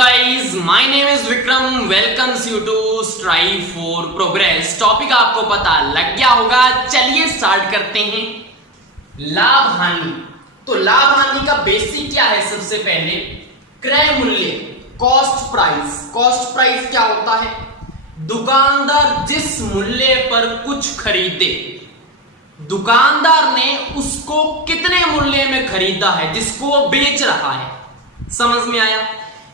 Guys, my name is Vikram, welcomes you to strive for progress. Topic आपको पता लग गया होगा, चलिए स्टार्ट करते हैं। लाभ हानि। तो लाभ हानि का बेसिक क्या है? सबसे पहले क्रय मूल्य, कॉस्ट प्राइस। कॉस्ट प्राइस क्या होता है? दुकानदार जिस मूल्य पर कुछ खरीदे, दुकानदार ने उसको कितने मूल्य में खरीदा है जिसको वो बेच रहा है। समझ में आया?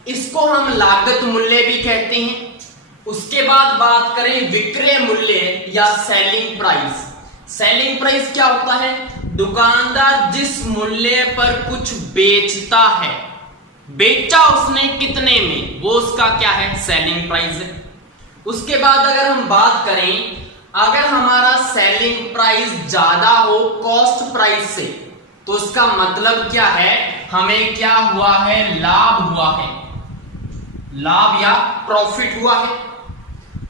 इसको हम लागत मूल्य भी कहते हैं। उसके बाद बात करें विक्रय मूल्य या सेलिंग प्राइस। सेलिंग प्राइस क्या होता है? दुकानदार जिस मूल्य पर कुछ बेचता है, बेचा उसने कितने में, वो उसका क्या है? सेलिंग प्राइस है। उसके बाद अगर हम बात करें, अगर हमारा सेलिंग प्राइस ज्यादा हो कॉस्ट प्राइस से, तो उसका मतलब क्या है? हमें क्या हुआ है? लाभ हुआ है, लाभ या प्रॉफिट हुआ है।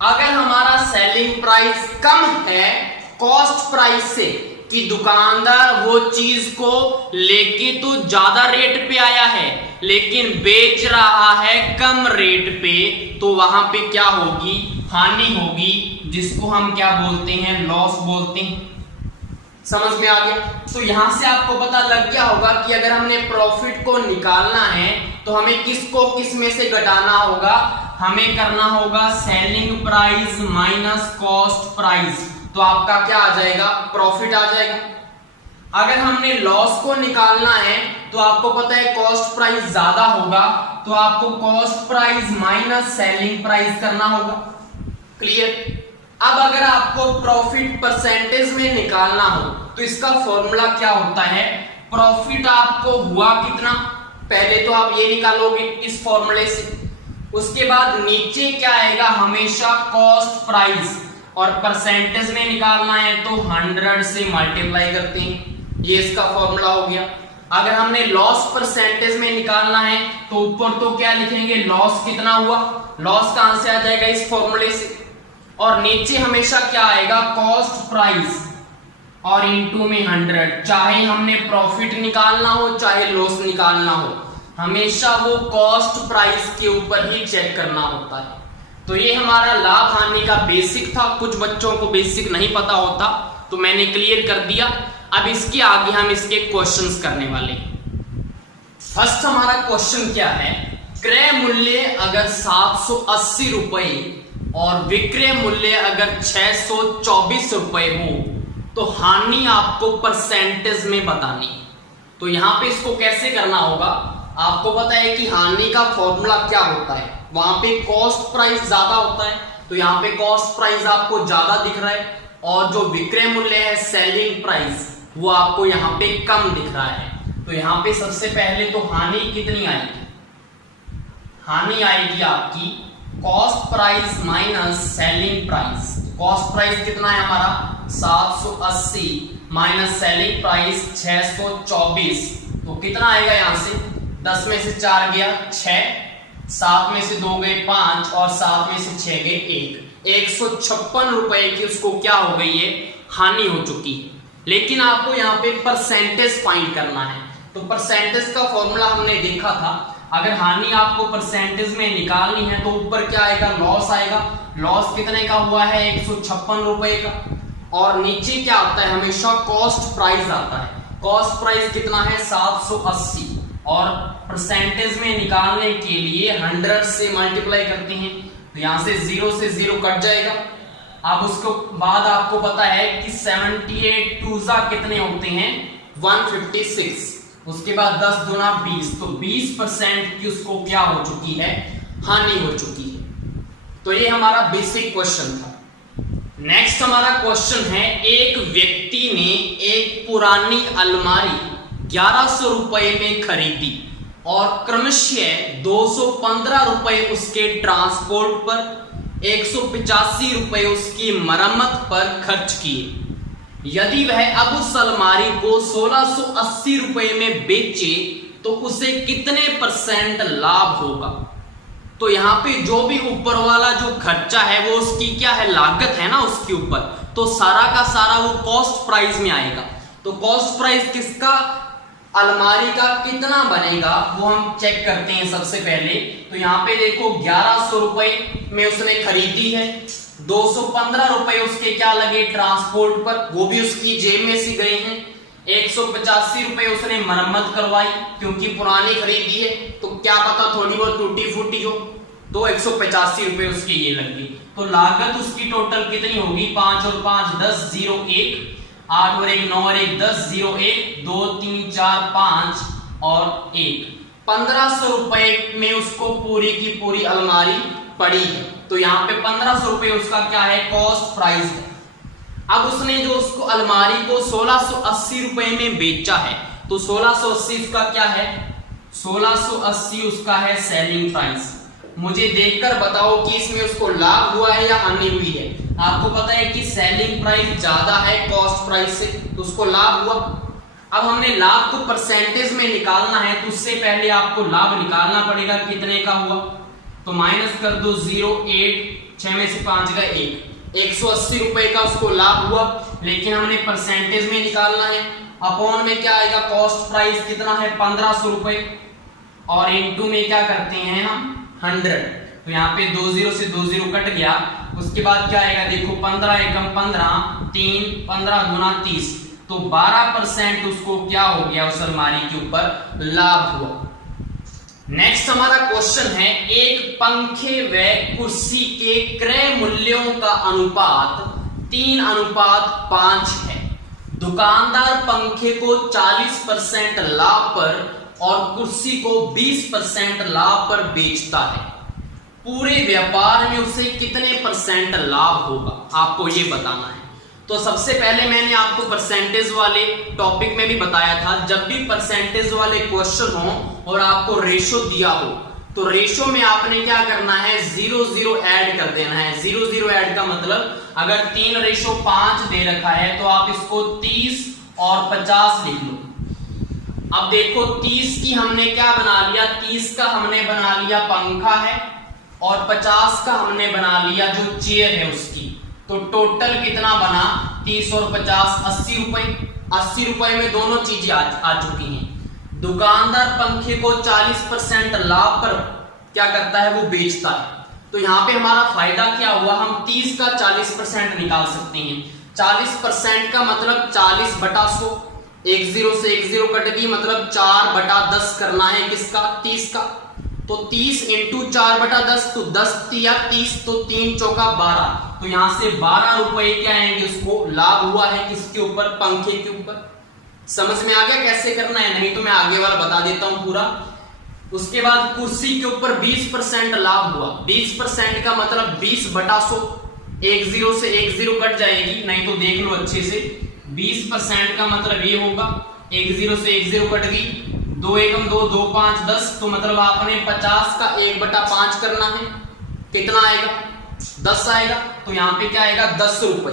अगर हमारा सेलिंग प्राइस कम है कॉस्ट प्राइस से, कि दुकानदार वो चीज को लेके तो ज्यादा रेट पे आया है लेकिन बेच रहा है कम रेट पे, तो वहां पे क्या होगी? हानि होगी, जिसको हम क्या बोलते हैं? लॉस बोलते हैं। समझ में आ गया? तो यहां से आपको पता लग गया होगा कि अगर हमने प्रॉफिट को निकालना है तो हमें किसको किस में से घटाना होगा? हमें करना होगा selling price minus cost price. तो आपका क्या आ जाएगा? प्रॉफिट आ जाएगा। अगर हमने लॉस को निकालना है तो आपको पता है कॉस्ट प्राइस ज्यादा होगा, तो आपको cost price minus selling price करना होगा। क्लियर? अब अगर आपको प्रॉफिट परसेंटेज में निकालना हो तो इसका फॉर्मूला क्या होता है? प्रॉफिट आपको हुआ कितना, पहले तो आप ये निकालोगे इस फॉर्मूले से। उसके बाद नीचे क्या आएगा? हमेशा कॉस्ट प्राइस, और परसेंटेज में निकालना है तो 100 से मल्टीप्लाई करते हैं। ये इसका फॉर्मूला हो गया। अगर हमने लॉस परसेंटेज में निकालना है तो ऊपर तो क्या लिखेंगे? लॉस कितना हुआ, लॉस कहां से आ जाएगा? इस फॉर्मूले से। और नीचे हमेशा क्या आएगा? कॉस्ट प्राइस और इनटू में 100। चाहे हमने प्रॉफिट निकालना हो चाहे लॉस निकालना हो, हमेशा वो कॉस्ट प्राइस के ऊपर ही चेक करना होता है। तो ये हमारा लाभ हानि का बेसिक था। कुछ बच्चों को बेसिक नहीं पता होता तो मैंने क्लियर कर दिया। अब इसके आगे हम इसके क्वेश्चंस करने वाले हैं। फर्स्ट हमारा क्वेश्चन क्या है? क्रय मूल्य अगर 780 रुपए और विक्रय मूल्य अगर 624 रुपए हो तो हानि आपको परसेंटेज में बतानी। तो यहां पे इसको कैसे करना होगा? आपको पता है कि हानि का फॉर्मूला क्या होता है? वहां पे कॉस्ट प्राइस ज्यादा होता है, तो यहाँ पे कॉस्ट प्राइस आपको ज्यादा दिख रहा है, और जो विक्रय मूल्य है सेलिंग प्राइस, वो आपको यहाँ पे कम दिख रहा है। तो यहाँ पे सबसे पहले तो हानि कितनी आएगी? हानि आएगी आपकी cost price minus selling price. Cost price कितना है हमारा? 780 माइनस सेलिंग प्राइस 624। तो कितना आएगा? यहां से 10 में से 4 गया 6, 7 में से 2 गए 5, और 7 में से 6 गए 1। 156 रुपए की उसको क्या हो गई है? हानि हो चुकी है। लेकिन आपको यहाँ पे परसेंटेज फाइंड करना है। तो परसेंटेज का फॉर्मूला हमने देखा था। अगर हानि आपको परसेंटेज में निकालनी है तो ऊपर क्या आएगा? लॉस आएगा। लॉस कितने का हुआ है? 156 रुपए का। और नीचे क्या आता है? हमेशा कॉस्ट प्राइस आता है। कॉस्ट प्राइस कितना है? 780, और परसेंटेज में निकालने के लिए 100 से मल्टीप्लाई करते हैं, तो यहां से 0 से 0 कट जाएगा। अब उसको बाद आपको पता है कि 78 टूजा कितने होते हैं? 156। उसके बाद 10 दूना 20, तो 20% की उसको क्या हो चुकी है? हानि हो चुकी है। तो ये हमारा बेसिक क्वेश्चन था। नेक्स्ट हमारा क्वेश्चन है, एक व्यक्ति ने एक पुरानी अलमारी 1100 रुपए में खरीदी और क्रमशः 215 रुपए उसके ट्रांसपोर्ट पर, 185 रुपए उसकी मरम्मत पर खर्च किए। यदि वह अब उस अलमारी को 1680 रुपए में बेचे तो उसे कितने परसेंट लाभ होगा? तो यहाँ पे जो भी ऊपर वाला जो खर्चा है वो उसकी क्या है? लागत है ना उसके ऊपर, तो सारा का सारा वो कॉस्ट प्राइस में आएगा। तो कॉस्ट प्राइस किसका अलमारी का कितना बनेगा वो हम चेक करते हैं सबसे पहले। तो यहाँ पे देखो 1100 रुपए में उसने खरीदी है, 215 रुपए उसके क्या लगे ट्रांसपोर्ट पर, वो भी उसकी जेब में से गए हैं। 185 रुपए उसने मरम्मत करवाई क्योंकि पुरानी खरीदी है तो क्या पता थोड़ी बहुत टूटी फूटी हो, तो 185 रुपए उसके ये लग गई। तो लागत उसकी टोटल कितनी होगी, 5 और 5 10 0 1, 8 और 1 9 और 1 10 0 1 2 3 4 5 और 1, 1500 रुपए में उसको पूरी की पूरी अलमारी पड़ी है। तो यहाँ पे 1500 रुपए उसका क्या है, कॉस्ट प्राइस है। अब उसने जो उसको अलमारी को 1680 रुपए में बेचा है, तो 1680 उसका क्या है, 1680 उसका है सेलिंग प्राइस। मुझे देखकर बताओ कि इसमें उसको लाभ हुआ है या हानि हुई है। आपको पता है कि सेलिंग प्राइस ज्यादा है कॉस्ट प्राइस से, तो उसको लाभ हुआ। अब हमने लाभ को परसेंटेज में निकालना है, तो उससे पहले आपको लाभ निकालना पड़ेगा कितने का हुआ। तो माइनस कर दो 0 8, 6 में से 5 गए 1, 180 रुपए का उसको लाभ हुआ, लेकिन हमने परसेंटेज में निकालना है। अपॉन में क्या आएगा, कॉस्ट प्राइस कितना है 1500 रुपए, और इनटू में क्या करते हैं हम 100। तो यहाँ पे 2 0 से 2 0 कट गया। उसके बाद क्या आएगा, देखो 15 एकम 15, 3 15 गुना 30, तो 12% उसको क्या हो गया, उस अलमारी के ऊपर लाभ हुआ। नेक्स्ट हमारा क्वेश्चन है, एक पंखे व कुर्सी के क्रय मूल्यों का अनुपात 3:5 है। दुकानदार पंखे को 40% लाभ पर और कुर्सी को 20% लाभ पर बेचता है। पूरे व्यापार में उसे कितने परसेंट लाभ होगा, आपको ये बताना है। तो सबसे पहले मैंने आपको परसेंटेज वाले टॉपिक में भी बताया था, जब भी परसेंटेज वाले क्वेश्चन हो और आपको रेशो दिया हो, तो रेशो में आपने क्या करना है, 0 0 ऐड कर देना है। 0 0 ऐड का मतलब अगर 3:5 दे रखा है तो आप इसको 30 और 50 लिख लो। अब देखो 30 की हमने क्या बना लिया, 30 का हमने बना लिया पंखा है, और 50 का हमने बना लिया जो चेयर है उसकी। तो टोटल कितना बना, 30 और 50 80 रुपए। 80 रुपए में दोनों चीजें आ चुकी हैं। दुकानदार पंखे को 40% लाभ पर क्या करता है, वो बेचता है। तो यहाँ पे हमारा फायदा क्या हुआ, हम 30 का 40% निकाल सकते हैं। 40% का मतलब 40/100, 1 0 से 1 0 कट गई, मतलब 4/10 करना है किसका, 30 का। तो 30 इंटू 4/10, तो 10 या 30, तो 3 चौका 12, तो यहां से 12 रुपए क्या आएंगे, उसको लाभ हुआ है किसके ऊपर, पंखे के ऊपर। समझ में आ गया कैसे करना है, नहीं तो मैं आगे वाला बता देता हूं पूरा। उसके बाद कुर्सी के ऊपर 20% लाभ हुआ। 20% का मतलब 20/100, 1 0 से 1 0 कट जाएगी, नहीं तो देख लो अच्छे से। 20% का मतलब ये होगा, 1 0 से 1 0 कट गई, 2 एकम 2 2 5 10, तो मतलब आपने 50 का 1/5 करना है, कितना आएगा, 10 आएगा। तो यहाँ पे क्या आएगा, 10 रुपए।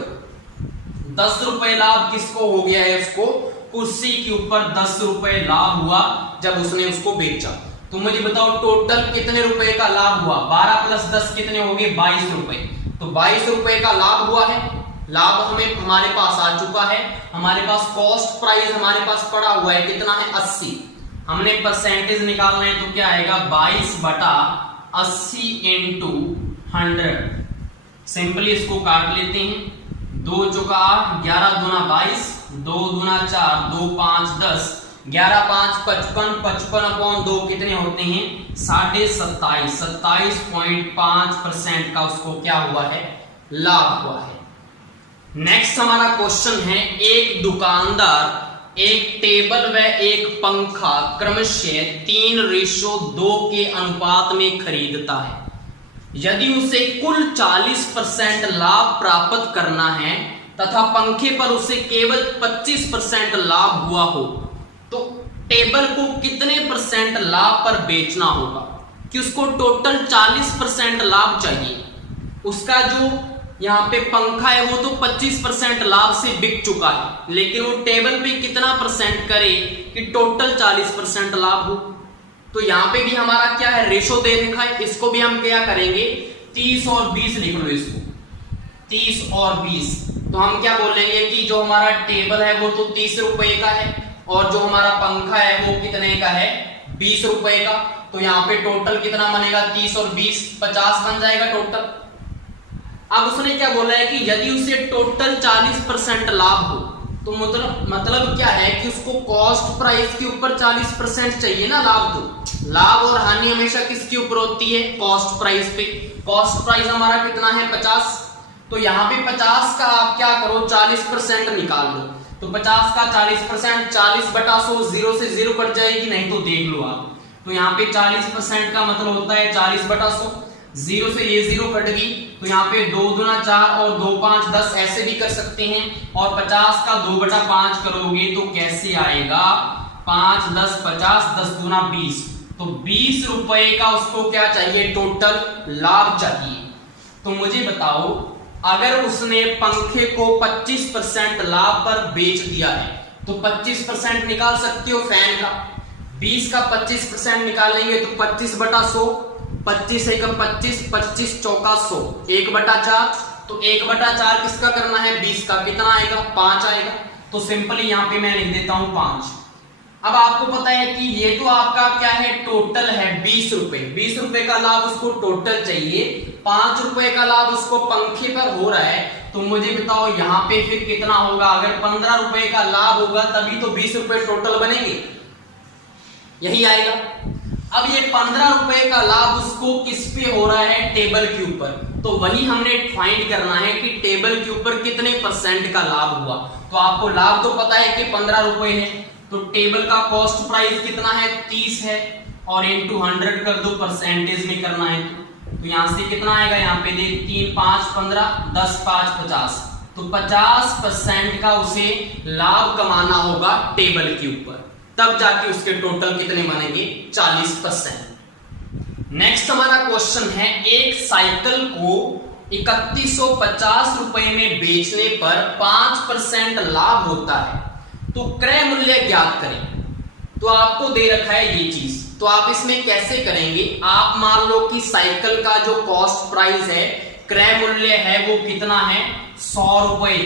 10 रुपए लाभ किसको हो गया है, उसको कुर्सी के ऊपर 10 रुपए लाभ हुआ जब उसने उसको बेचा। तो मुझे बताओ टोटल कितने रुपए का लाभ हुआ, 12 + 10 कितने हो गए, 22 रुपए। तो 22 रुपए का लाभ हुआ है। लाभ हमें हमारे पास आ चुका है। हमारे पास कॉस्ट प्राइस हमारे पास पड़ा हुआ है, कितना है 80। हमने परसेंटेज निकालना है, तो क्या आएगा 22/80 × 100। सिंपली इसको काट लेते हैं, 2 चौका 8, 11 दूना 22, 2 दूना 4, 2 5 10, 11 5 55, 55/2 कितने होते हैं, 27.5। 27.5% का उसको क्या हुआ है, लाभ हुआ है। नेक्स्ट हमारा क्वेश्चन है, एक दुकानदार एक टेबल व एक पंखा क्रमशः 3:2 के अनुपात में खरीदता है। यदि उसे कुल 40% लाभ प्राप्त करना है तथा पंखे पर उसे केवल 25% लाभ हुआ हो, तो टेबल को कितने % लाभ पर बेचना होगा, कि उसको टोटल 40% लाभ चाहिए। उसका जो यहाँ पे पंखा है वो तो 25% लाभ से बिक चुका है, लेकिन वो टेबल पे कितना % करे कि टोटल 40% लाभ हो। तो यहाँ पे भी हमारा क्या है, रेशो दे रखा है, इसको भी हम क्या करेंगे, 30 और 20 लिख लो इसको, 30 और 20। तो हम क्या बोलेंगे कि जो हमारा टेबल है वो तो 30 रुपए का है, और जो हमारा पंखा है वो कितने का है, 20 रुपए का। तो यहाँ पे टोटल कितना बनेगा, 30 और 20 50 बन जाएगा टोटल। अब उसने क्या बोला है कि यदि उसे टोटल 40% लाभ हो, तो मतलब क्या है कि उसको कॉस्ट प्राइस के ऊपर 40% चाहिए ना लाभ। तो लाभ और हानि हमेशा किसके ऊपर होती है, कॉस्ट प्राइस पे। कॉस्ट प्राइस हमारा कितना है 50, तो यहाँ पे 50 का आप क्या करो 40% निकाल लो। तो 50 का 40%, 40/100, 0 से 0 कट जाएगी, नहीं तो देख लो आप। तो यहाँ पे 40% का मतलब होता है 40/100, 0 से ये 0 कट गई, तो यहाँ पे 2 दूना 4 और 2 5 10 ऐसे भी कर सकते हैं। और 50 का 2/5 करोगे तो कैसे आएगा, 5 10 50, 10 दूना 20, तो 20 रुपए का उसको क्या चाहिए, टोटल लाभ चाहिए। तो मुझे बताओ, अगर उसने पंखे को 25% लाभ पर बेच दिया है, तो 25% निकाल सकते हो फैन का। 20 का 25% निकालेंगे तो 25/100, 25 एक 25, 25 चौका 100, 1/4। तो 1/4 किसका करना है, 20 का, कितना आएगा, 5 आएगा। तो सिंपली यहां पे मैं लिख देता हूं 5। अब आपको पता है कि ये तो आपका क्या है, टोटल है 20 रुपए। 20 रुपए का लाभ उसको टोटल चाहिए, 5 रुपए का लाभ उसको पंखे पर हो रहा है। तो मुझे बताओ यहाँ पे फिर कितना होगा, अगर 15 रुपए का लाभ होगा तभी तो 20 रुपए टोटल बनेंगे, यही आएगा। अब ये 15 रुपए का लाभ उसको किस पे हो रहा है, टेबल के ऊपर। तो वही हमने फाइंड करना है कि टेबल के ऊपर कितने % का लाभ हुआ। तो आपको लाभ तो पता है कि 15 रुपए है, तो टेबल का कॉस्ट प्राइस कितना है, 30 है, और इनटू 100 कर दो, परसेंटेज में करना है। तो यहां से कितना आएगा, यहाँ पे देख 3 5 15, 10 5 50, तो 50% का उसे लाभ कमाना होगा टेबल के ऊपर, तब जाके उसके टोटल कितने बनेंगे, 40%। नेक्स्ट हमारा क्वेश्चन है, एक साइकिल को 3150 रुपए में बेचने पर 5% लाभ होता है, तो क्रय मूल्य ज्ञात करें। तो आपको दे रखा है ये चीज, तो आप इसमें कैसे करेंगे, आप मान लो कि साइकिल का जो कॉस्ट प्राइस है, क्रय मूल्य है वो कितना है, 100 रुपए।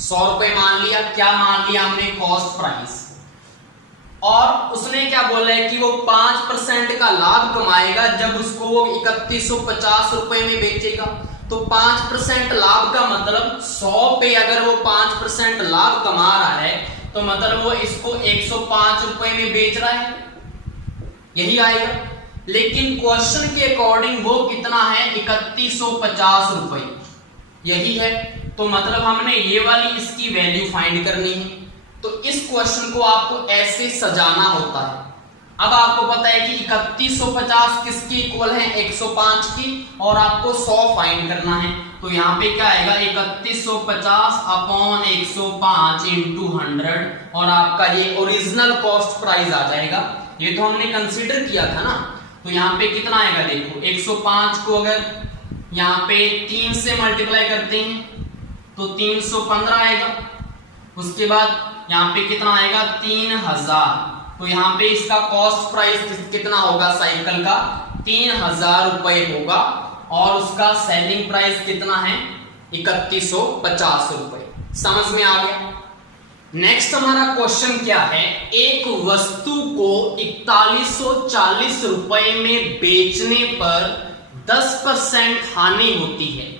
100 रुपए मान लिया, क्या मान लिया हमने, कॉस्ट प्राइस। और उसने क्या बोला है कि वो 5% का लाभ कमाएगा जब उसको वो 3150 रुपए में बेचेगा। तो 5% लाभ का मतलब 100 पे अगर वो 5% लाभ कमा रहा है, तो मतलब वो इसको 105 रुपए में बेच रहा है, यही आएगा। लेकिन क्वेश्चन के अकॉर्डिंग वो कितना है, 3150 रुपए, यही है। तो मतलब हमने ये वाली इसकी वैल्यू फाइंड करनी है। तो इस क्वेश्चन को आपको ऐसे सजाना होता है। अब आपको पता है कि 3150 किसके इक्वल है, 105 की, और आपको 100 फाइंड करना है। तो यहाँ पे क्या आएगा, 3150 अपॉन 105 इंटू 100, और आपका ये ओरिजिनल कॉस्ट प्राइस आ जाएगा। ये तो हमने कंसीडर किया था ना। तो यहाँ पे कितना आएगा, देखो 105 को अगर यहाँ पे 3 से मल्टीप्लाई करते हैं तो 315 आएगा। उसके बाद यहाँ पे कितना आएगा, 3000। तो यहाँ पे इसका कॉस्ट प्राइस कितना होगा, साइकिल का 3000 रुपए होगा, और उसका सेलिंग प्राइस कितना है, 3150 रुपए। समझ में आ गया। नेक्स्ट हमारा क्वेश्चन क्या है, एक वस्तु को 4140 रुपए में बेचने पर 10% हानि होती है।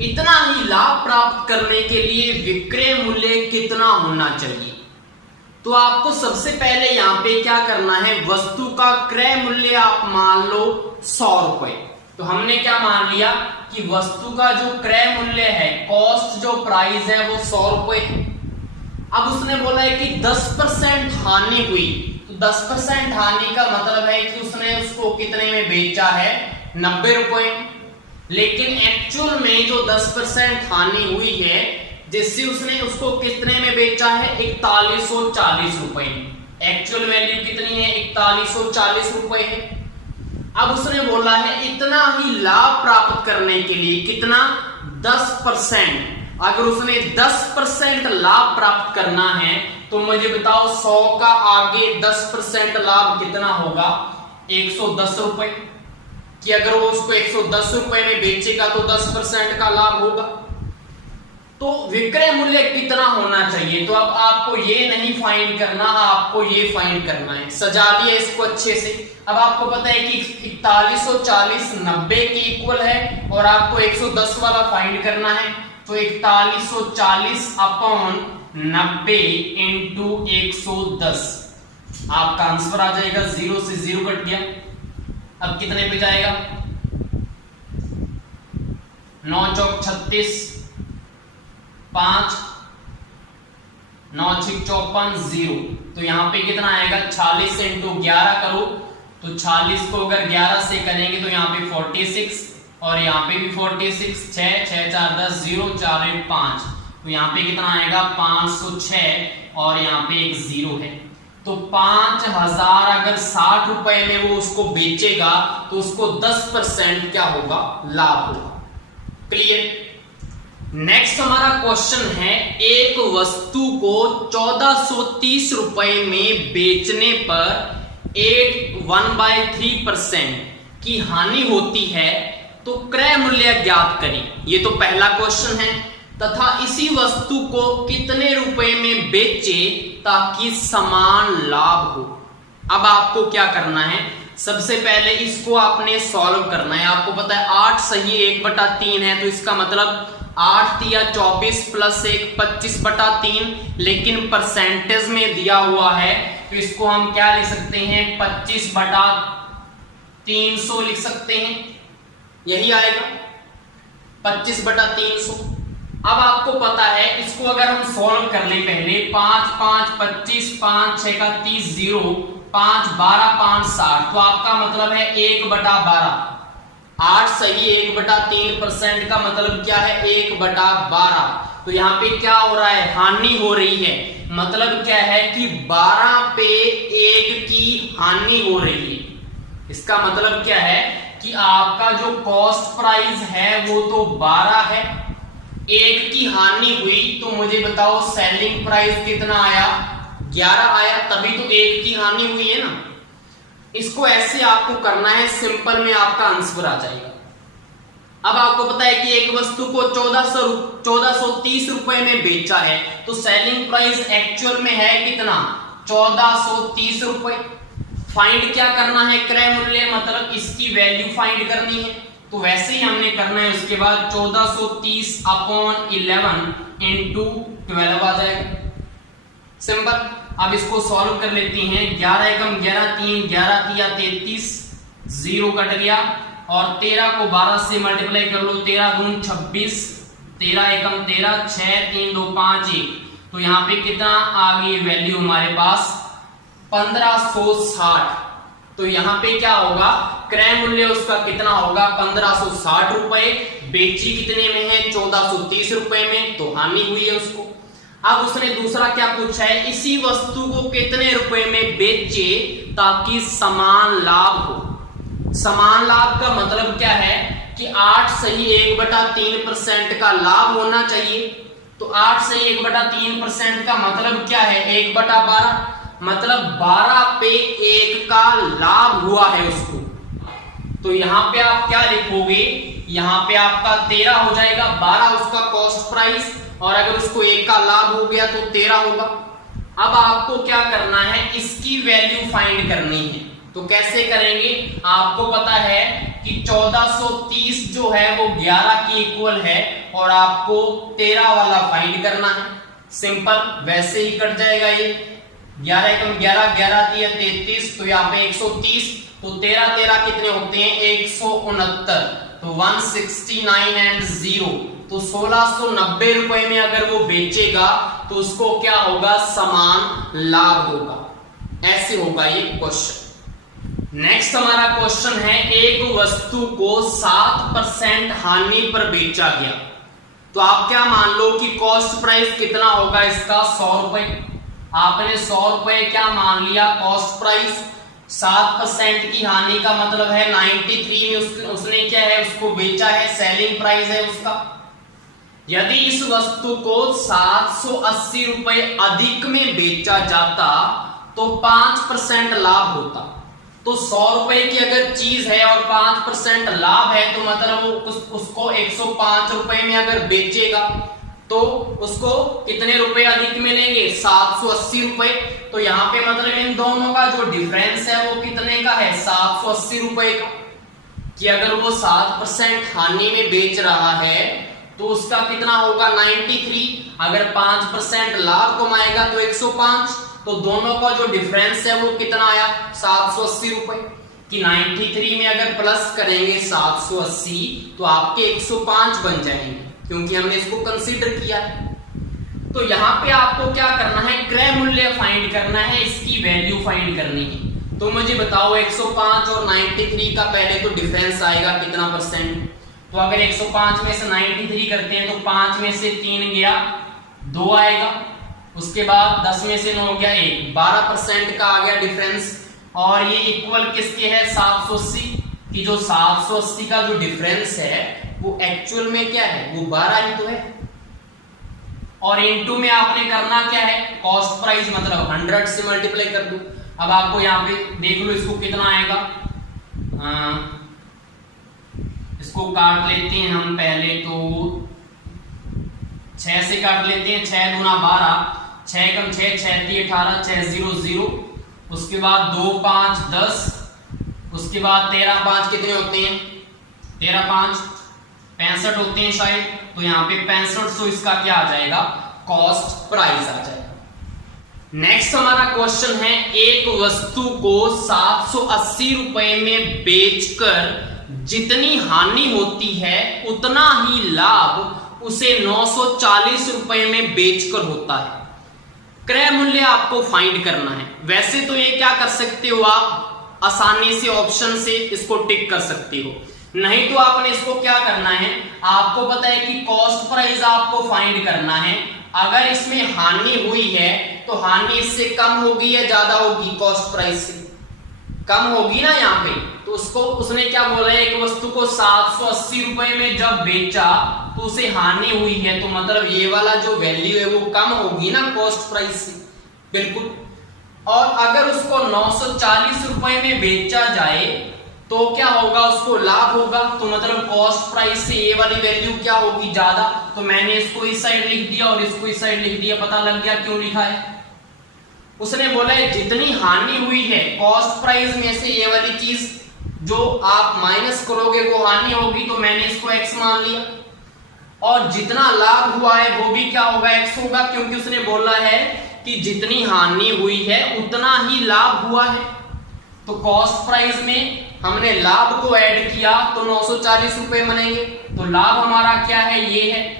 इतना ही लाभ प्राप्त करने के लिए विक्रय मूल्य कितना होना चाहिए। तो आपको सबसे पहले यहाँ पे क्या करना है, वस्तु का क्रय मूल्य आप मान लो 100 रुपए। तो हमने क्या मान लिया कि वस्तु का जो क्रय मूल्य है, कॉस्ट जो प्राइस है वो 100 रुपए है। अब उसने बोला है कि 10% हानि हुई, तो 10% हानि का मतलब है कि उसने उसको कितने में बेचा है, 90 रुपए। लेकिन एक्चुअल में जो 10% हानि हुई है, जिससे उसने उसको कितने में बेचा है, 4140 रुपए। एक्चुअल वैल्यू कितनी है, 4140 रुपए है। अब उसने बोला है इतना ही लाभ प्राप्त करने के लिए कितना, 10%। अगर उसने 10% लाभ प्राप्त करना है, तो मुझे बताओ 100 का आगे 10% लाभ कितना होगा, 110 रुपए। कि अगर वो उसको 110 रुपए में बेचेगा तो 10% का लाभ होगा। तो विक्रय मूल्य कितना होना चाहिए, तो अब आपको ये नहीं फाइंड करना, आपको ये फाइंड करना है। सजा लिया इसको अच्छे से। अब आपको पता है कि 4140 90 के इक्वल है और आपको 110 वाला फाइंड करना है। तो 4140 अपॉन 90 इंटू 110, आपका आंसर आ जाएगा 0 से 0 कट गया। अब कितने पे जाएगा, 9 चौक 36, 5 9 6 54 0। तो यहां पे कितना आएगा, 46 इंटू 11 करो तो 46 को अगर 11 से करेंगे तो यहाँ पे 46 और यहाँ पे भी 46, 6 6 4 10 0 4 8 5। तो यहाँ पे कितना आएगा 506 और यहाँ पे एक 0 है। तो 5000 अगर 60 रुपए में वो उसको बेचेगा तो उसको 10% क्या होगा, लाभ होगा। क्लियर। नेक्स्ट हमारा क्वेश्चन है, एक वस्तु को 1430 रुपए में बेचने पर 1/3% की हानि होती है तो क्रय मूल्य ज्ञात करें। ये तो पहला क्वेश्चन है। तथा इसी वस्तु को कितने रुपए में बेचे ताकि समान लाभ हो। अब आपको क्या करना है, सबसे पहले इसको आपने सॉल्व करना है। आपको पता है 8 सही 1/3 है, तो इसका मतलब 8 तिया 24 प्लस 1 25/3, लेकिन परसेंटेज में दिया हुआ है तो इसको हम क्या लिख सकते हैं, 25/300 लिख सकते हैं, यही आएगा 25/300। अब आपको पता है इसको अगर हम सॉल्व कर ले पहले, 5 5 25 5 6 का 30 0 5 12 5 60, तो आपका मतलब है 1/12। 8 सही 1/3% का मतलब क्या है, 1/12। तो यहाँ पे क्या हो रहा है, हानि हो रही है। मतलब क्या है कि 12 पे 1 की हानि हो रही है। इसका मतलब क्या है कि आपका जो कॉस्ट प्राइस है वो तो 12 है, 1 की हानि हुई तो मुझे बताओ सेलिंग प्राइस कितना आया, 11 आया, तभी तो 1 की हानि हुई है ना। इसको ऐसे आपको करना है, सिंपल में आपका आंसर आ जाएगा। अब आपको पता है कि एक वस्तु को 1430 रुपए में बेचा है तो सेलिंग प्राइस एक्चुअल में है कितना, 1430 रुपए। फाइंड क्या करना है, क्रय मूल्य, मतलब इसकी वैल्यू फाइंड करनी है। तो वैसे ही हमने करना है। उसके बाद 1430 अपॉन 11 इंटू 12 आ जाएगा, सिंपल। अब इसको सॉल्व कर लेते हैं। 11 एकम 11 3 11 तिया 33, 0 कट गया और 13 को 12 से मल्टीप्लाई कर लो, 13 दून 26, 13 एकम 13, 6 3 2 5 1। तो यहाँ पे कितना आ गई वैल्यू हमारे पास, 1560। तो यहाँ पे क्या होगा, क्रय मूल्य उसका कितना होगा, 1560 रुपए। बेची कितने में है, 1430 रुपए में, तो हानि हुई है उसको। अब उसने दूसरा क्या पूछा है, इसी वस्तु को कितने रुपए में बेचे ताकि समान लाभ हो। समान लाभ का मतलब क्या है कि 8 सही 1/3% का लाभ होना चाहिए। तो 8 सही 1/3% का मतलब क्या है, 1/12, मतलब 12 पे 1 का लाभ हुआ है उसको। तो यहां पे आप क्या लिखोगे, यहां पे आपका 13 हो जाएगा, 12 उसका कॉस्ट प्राइस और अगर उसको 1 का लाभ हो गया तो 13 होगा। अब आपको क्या करना है, इसकी वैल्यू फाइंड करनी है। तो कैसे करेंगे, आपको पता है कि 1430 जो है वो 11 की इक्वल है और आपको 13 वाला फाइंड करना है। सिंपल, वैसे ही कट जाएगा ये। 11 एकम 11 11 तिया 33, तो यहाँ पे 130, तो 13 13 कितने होते हैं, 169, तो 169 एंड 0, तो 1690 रुपए में अगर वो बेचेगा तो उसको क्या होगा, समान लाभ होगा। ऐसे होगा ये क्वेश्चन। नेक्स्ट हमारा क्वेश्चन है, एक वस्तु को 7% हानि पर बेचा गया। तो आप क्या मान लो कि कॉस्ट प्राइस कितना होगा इसका, 100 रुपए। आपने 100 रुपए क्या मान लिया कॉस्ट प्राइस, 7% की हानि का मतलब है 93 में उसने क्या है, उसको बेचा है, सेलिंग प्राइस है उसका। यदि इस वस्तु को 780 रुपए अधिक में बेचा जाता तो 5% लाभ होता। तो 100 रुपए की अगर चीज है और 5% लाभ है तो मतलब वो उसको 105 रुपए में अगर बेचेगा तो उसको कितने रुपए अधिक मिलेंगे, 780 रुपए। तो यहाँ पे मतलब इन दोनों का जो डिफरेंस है वो कितने का है, 780 रुपए का। कि अगर वो 7% हानि में बेच रहा है तो उसका कितना होगा, 93। अगर 5% लाभ कमाएगा तो 105। तो दोनों का जो डिफरेंस है वो कितना आया, 780 रुपए। कि 93 में अगर प्लस करेंगे 780 तो आपके 105 बन जाएंगे, क्योंकि हमने इसको कंसीडर किया है। तो यहाँ पे आपको क्या करना है, क्रय मूल्य फाइंड करना है, इसकी वैल्यू फाइंड करनी है। तो मुझे बताओ 105 और 93 का पहले तो डिफरेंस आएगा कितना परसेंट। तो अगर 105 में से 93 करते हैं तो 5 में से 3 गया 2 आएगा। उसके बाद 10 में से 9 हो गया 1, 12% का आ गया डिफरेंस। और ये इक्वल किसके है, 780 की। जो 780 का जो डिफरेंस है वो एक्चुअल में क्या है, वो 12 ही तो है। और इनटू में आपने करना क्या है, कॉस्ट प्राइस, मतलब 100 से मल्टीप्लाई कर दो। अब आपको यहाँ पे देख लो इसको कितना आएगा, इसको काट लेते हैं हम पहले तो 6 से काट लेते हैं। 6 दूना 12, 6 कम 6, 6 3 18, 6 0 0। उसके बाद 2 5 10, उसके बाद 13 5 कितने होते हैं, 13 5 65 होते हैं शायद। तो यहाँ पे 6500 इसका क्या आ जाएगा, कॉस्ट प्राइस आ जाएगा। नेक्स्ट हमारा क्वेश्चन है, एक वस्तु को 780 रुपए में बेचकर जितनी हानि होती है उतना ही लाभ उसे 940 रुपए में बेचकर होता है। क्रय मूल्य आपको फाइंड करना है। वैसे तो ये क्या कर सकते हो, आप आसानी से ऑप्शन से इसको टिक कर सकते हो, नहीं तो आपने इसको क्या करना है, आपको पता है कि कॉस्ट प्राइस आपको फाइंड करना है। अगर इसमें हानि हुई है तो हानि इससे कम होगी या ज्यादा होगी, कॉस्ट प्राइस से कम होगी ना यहाँ पे। तो उसको उसने क्या बोला है, एक वस्तु को 780 रुपए में जब बेचा तो उसे हानि हुई है, तो मतलब ये वाला जो वैल्यू है वो कम होगी ना कॉस्ट प्राइस से, बिल्कुल। और अगर उसको 940 रुपए में बेचा जाए तो क्या होगा, उसको लाभ होगा। तो मतलब कॉस्ट प्राइस से ये वाली वैल्यू क्या होगी, ज्यादा। तो मैंने इसको इस साइड लिख दिया और इसको इस साइड लिख दिया, पता लग गया क्यों लिखा है। उसने बोला है जितनी हानि हुई है कॉस्ट प्राइस में से ये वाली चीज जो आप माइनस करोगे वो हानि होगी, तो मैंने इसको x मान लिया। और जितना लाभ हुआ है वो भी क्या होगा, x होगा, क्योंकि उसने बोला है कि जितनी हानि हुई है उतना ही लाभ हुआ है। तो कॉस्ट प्राइस में हमने लाभ को ऐड किया तो 940 रुपए बनेंगे। तो लाभ हमारा क्या है, ये है।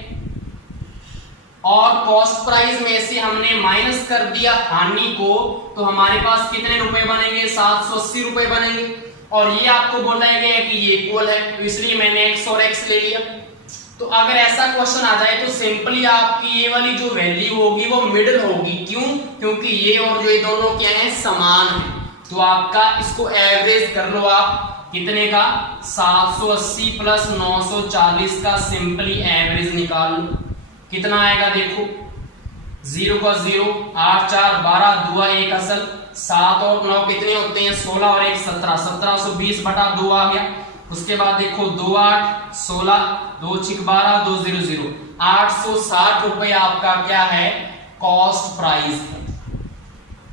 और कॉस्ट प्राइस में से हमने माइनस कर दिया हानि को, तो हमारे पास कितने रुपए बनेंगे, 780 रुपए बनेंगे। और ये आपको बोला गया है कि ये इक्वल है, तो इसलिए मैंने x और x ले लिया। तो अगर ऐसा क्वेश्चन आ जाए तो सिंपली आपकी ये वाली जो वैल्यू होगी वो मिडिल होगी। क्यों, क्योंकि ये और ये दोनों क्या है, समान है। तो आपका इसको एवरेज कर लो आप, कितने का, 780 प्लस 940 का सिंपली एवरेज निकाल लो। कितना आएगा देखो, 0 का 0, 8 4 12, 2 1 असल, 7 और 9 कितने होते हैं, 16 और 1 17, 1720 बटा 2 आ गया। उसके बाद देखो 2 8 16, 2 6 12, 2 0 0, 860 रुपए आपका क्या है, कॉस्ट प्राइस है।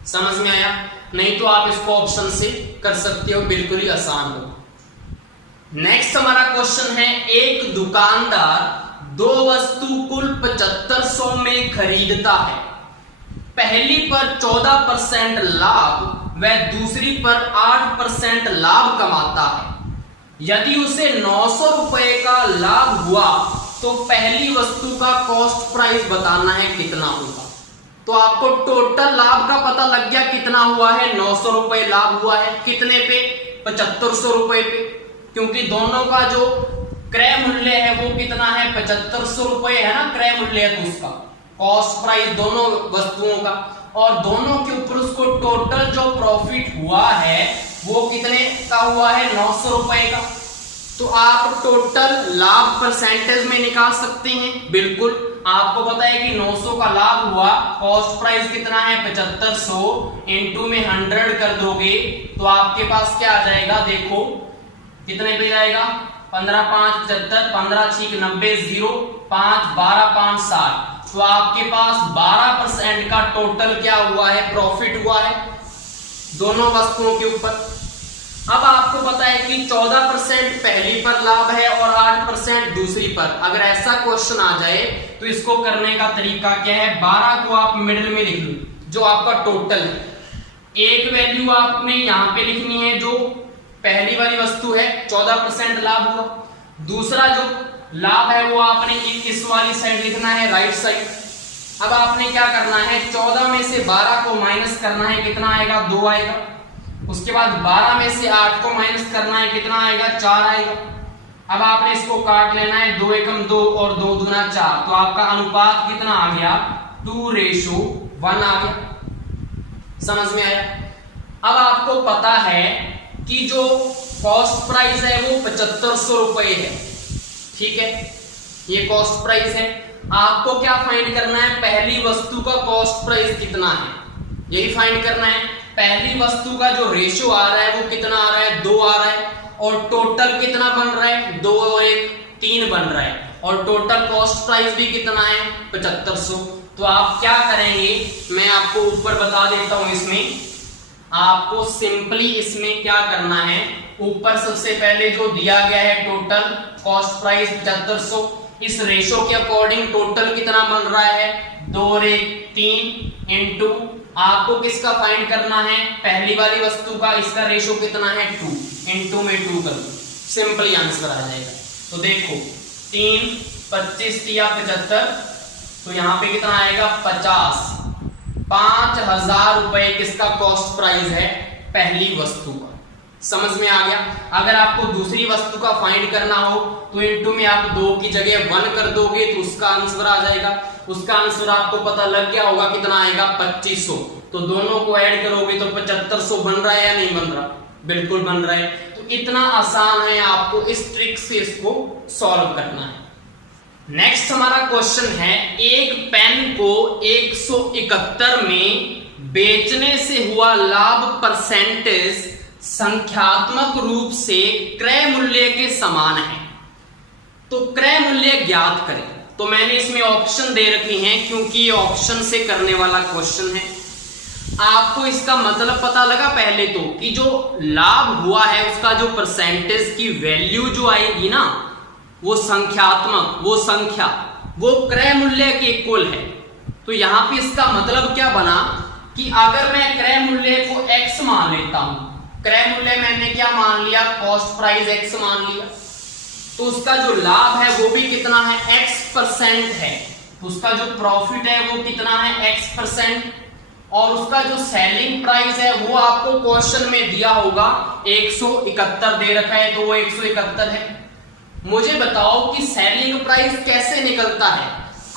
समझ में आया? नहीं तो आप इसको ऑप्शन से कर सकते हो, बिल्कुल ही आसान हो। नेक्स्ट हमारा क्वेश्चन है, एक दुकानदार 2 वस्तु कुल 7500 में खरीदता है। पहली पर 14% लाभ व दूसरी पर 8% लाभ कमाता है। यदि उसे 900 रुपए का लाभ हुआ तो पहली वस्तु का कॉस्ट प्राइस बताना है कितना होगा। तो आपको टोटल लाभ का पता लग गया कितना हुआ है, 900 रुपए लाभ हुआ है। कितने पे, 7500 रुपए पे, क्योंकि दोनों का जो क्रय मूल्य है वो कितना है, 7500 रुपए है ना क्रय मूल्य है, तो उसका कॉस्ट प्राइस दोनों वस्तुओं का, और दोनों के ऊपर उसको टोटल जो प्रॉफिट हुआ है वो कितने का हुआ है, 900 रुपए का। तो आप टोटल लाभ परसेंटेज में निकाल सकते हैं, बिल्कुल। आपको पता है कि 900 का लाभ हुआ, कॉस्ट प्राइस कितना है 7500, इनटू में 100 कर दोगे तो आपके पास क्या आ जाएगा, देखो कितने पे जाएगा, 15 5 75, 15 6 90, 0 5 12 5 60। तो आपके पास 12% का टोटल क्या हुआ है, प्रॉफिट हुआ है दोनों वस्तुओं के ऊपर। अब आपको पता है कि 14% पहली पर लाभ है और 8% दूसरी पर। अगर ऐसा क्वेश्चन आ जाए तो इसको करने का तरीका क्या है, 12 को आप मिडिल में लिख लो, जो आपका टोटल है। एक वैल्यू आपने यहां पे लिखनी है जो पहली वाली वस्तु है, 14% लाभ हुआ। दूसरा जो लाभ है वो आपने इस वाली साइड लिखना है, राइट साइड। अब आपने क्या करना है, 14 में से 12 को माइनस करना है, कितना आएगा, 2 आएगा। उसके बाद 12 में से 8 को माइनस करना है, कितना आएगा, 4 आएगा। अब आपने इसको काट लेना है, 2 एकम 2 और 2 दूना 4। तो आपका अनुपात कितना आ गया, 2:1 आ गया। समझ में आया। अब आपको पता है कि जो कॉस्ट प्राइस है वो 7500 रुपए है, ठीक है, ये कॉस्ट प्राइस है। आपको क्या फाइंड करना है, पहली वस्तु का कॉस्ट प्राइस कितना है, यही फाइंड करना है। पहली वस्तु का जो रेशियो आ रहा है वो कितना आ रहा है, 2 आ रहा है। और टोटल कितना बन रहा है, 2 और 1 3 बन रहा है। और टोटल कॉस्ट प्राइस भी कितना है, 7500। तो आप क्या करेंगे, मैं आपको ऊपर बता देता हूं। इसमें आपको सिंपली इसमें क्या करना है, ऊपर सबसे पहले जो दिया गया है टोटल कॉस्ट प्राइस 7500, इस रेशियो के अकॉर्डिंग टोटल कितना बन रहा है, 2 और 1 3 इंटू आपको किसका फाइंड करना है, पहली वाली वस्तु का, इसका रेशियो कितना है 2, इंटू में 2 कर दो, सिंपली आंसर आ जाएगा। तो देखो 3 25 या 75, तो यहाँ पे कितना आएगा 50, 5000 रुपए किसका कॉस्ट प्राइस है, पहली वस्तु का। समझ में आ गया। अगर आपको दूसरी वस्तु का फाइंड करना हो तो इंटू में आप 2 की जगह 1 कर दोगे तो उसका आंसर आ जाएगा। उसका आंसर आपको पता लग गया होगा, कितना आएगा 2500। तो दोनों को ऐड करोगे तो 7500 बन रहा है या नहीं बन रहा, बिल्कुल बन रहा है। तो इतना आसान है, आपको इस ट्रिक से इसको सॉल्व करना है। नेक्स्ट हमारा क्वेश्चन है, एक पेन को 171 में बेचने से हुआ लाभ परसेंटेज संख्यात्मक रूप से क्रय मूल्य के समान है, तो क्रय मूल्य ज्ञात करें। तो मैंने इसमें ऑप्शन दे रखी हैं क्योंकि ये ऑप्शन से करने वाला क्वेश्चन है। आपको इसका मतलब पता लगा पहले तो, कि जो लाभ हुआ है उसका जो परसेंटेज की वैल्यू जो आएगी ना, वो संख्यात्मक, वो संख्या वो क्रय मूल्य के इक्वल है। तो यहां पे इसका मतलब क्या बना कि अगर मैं क्रय मूल्य को x मान लेता हूं, क्रय मूल्य मैंने क्या मान लिया, कॉस्ट प्राइस x मान लिया, तो उसका जो लाभ है वो भी कितना है, x% है। तो उसका जो प्रॉफिट है वो कितना है, x%। और उसका जो सेलिंग प्राइस है वो आपको क्वेश्चन में दिया होगा 171 दे रखा है, तो वो 171 है। मुझे बताओ कि सेलिंग प्राइस कैसे निकलता है।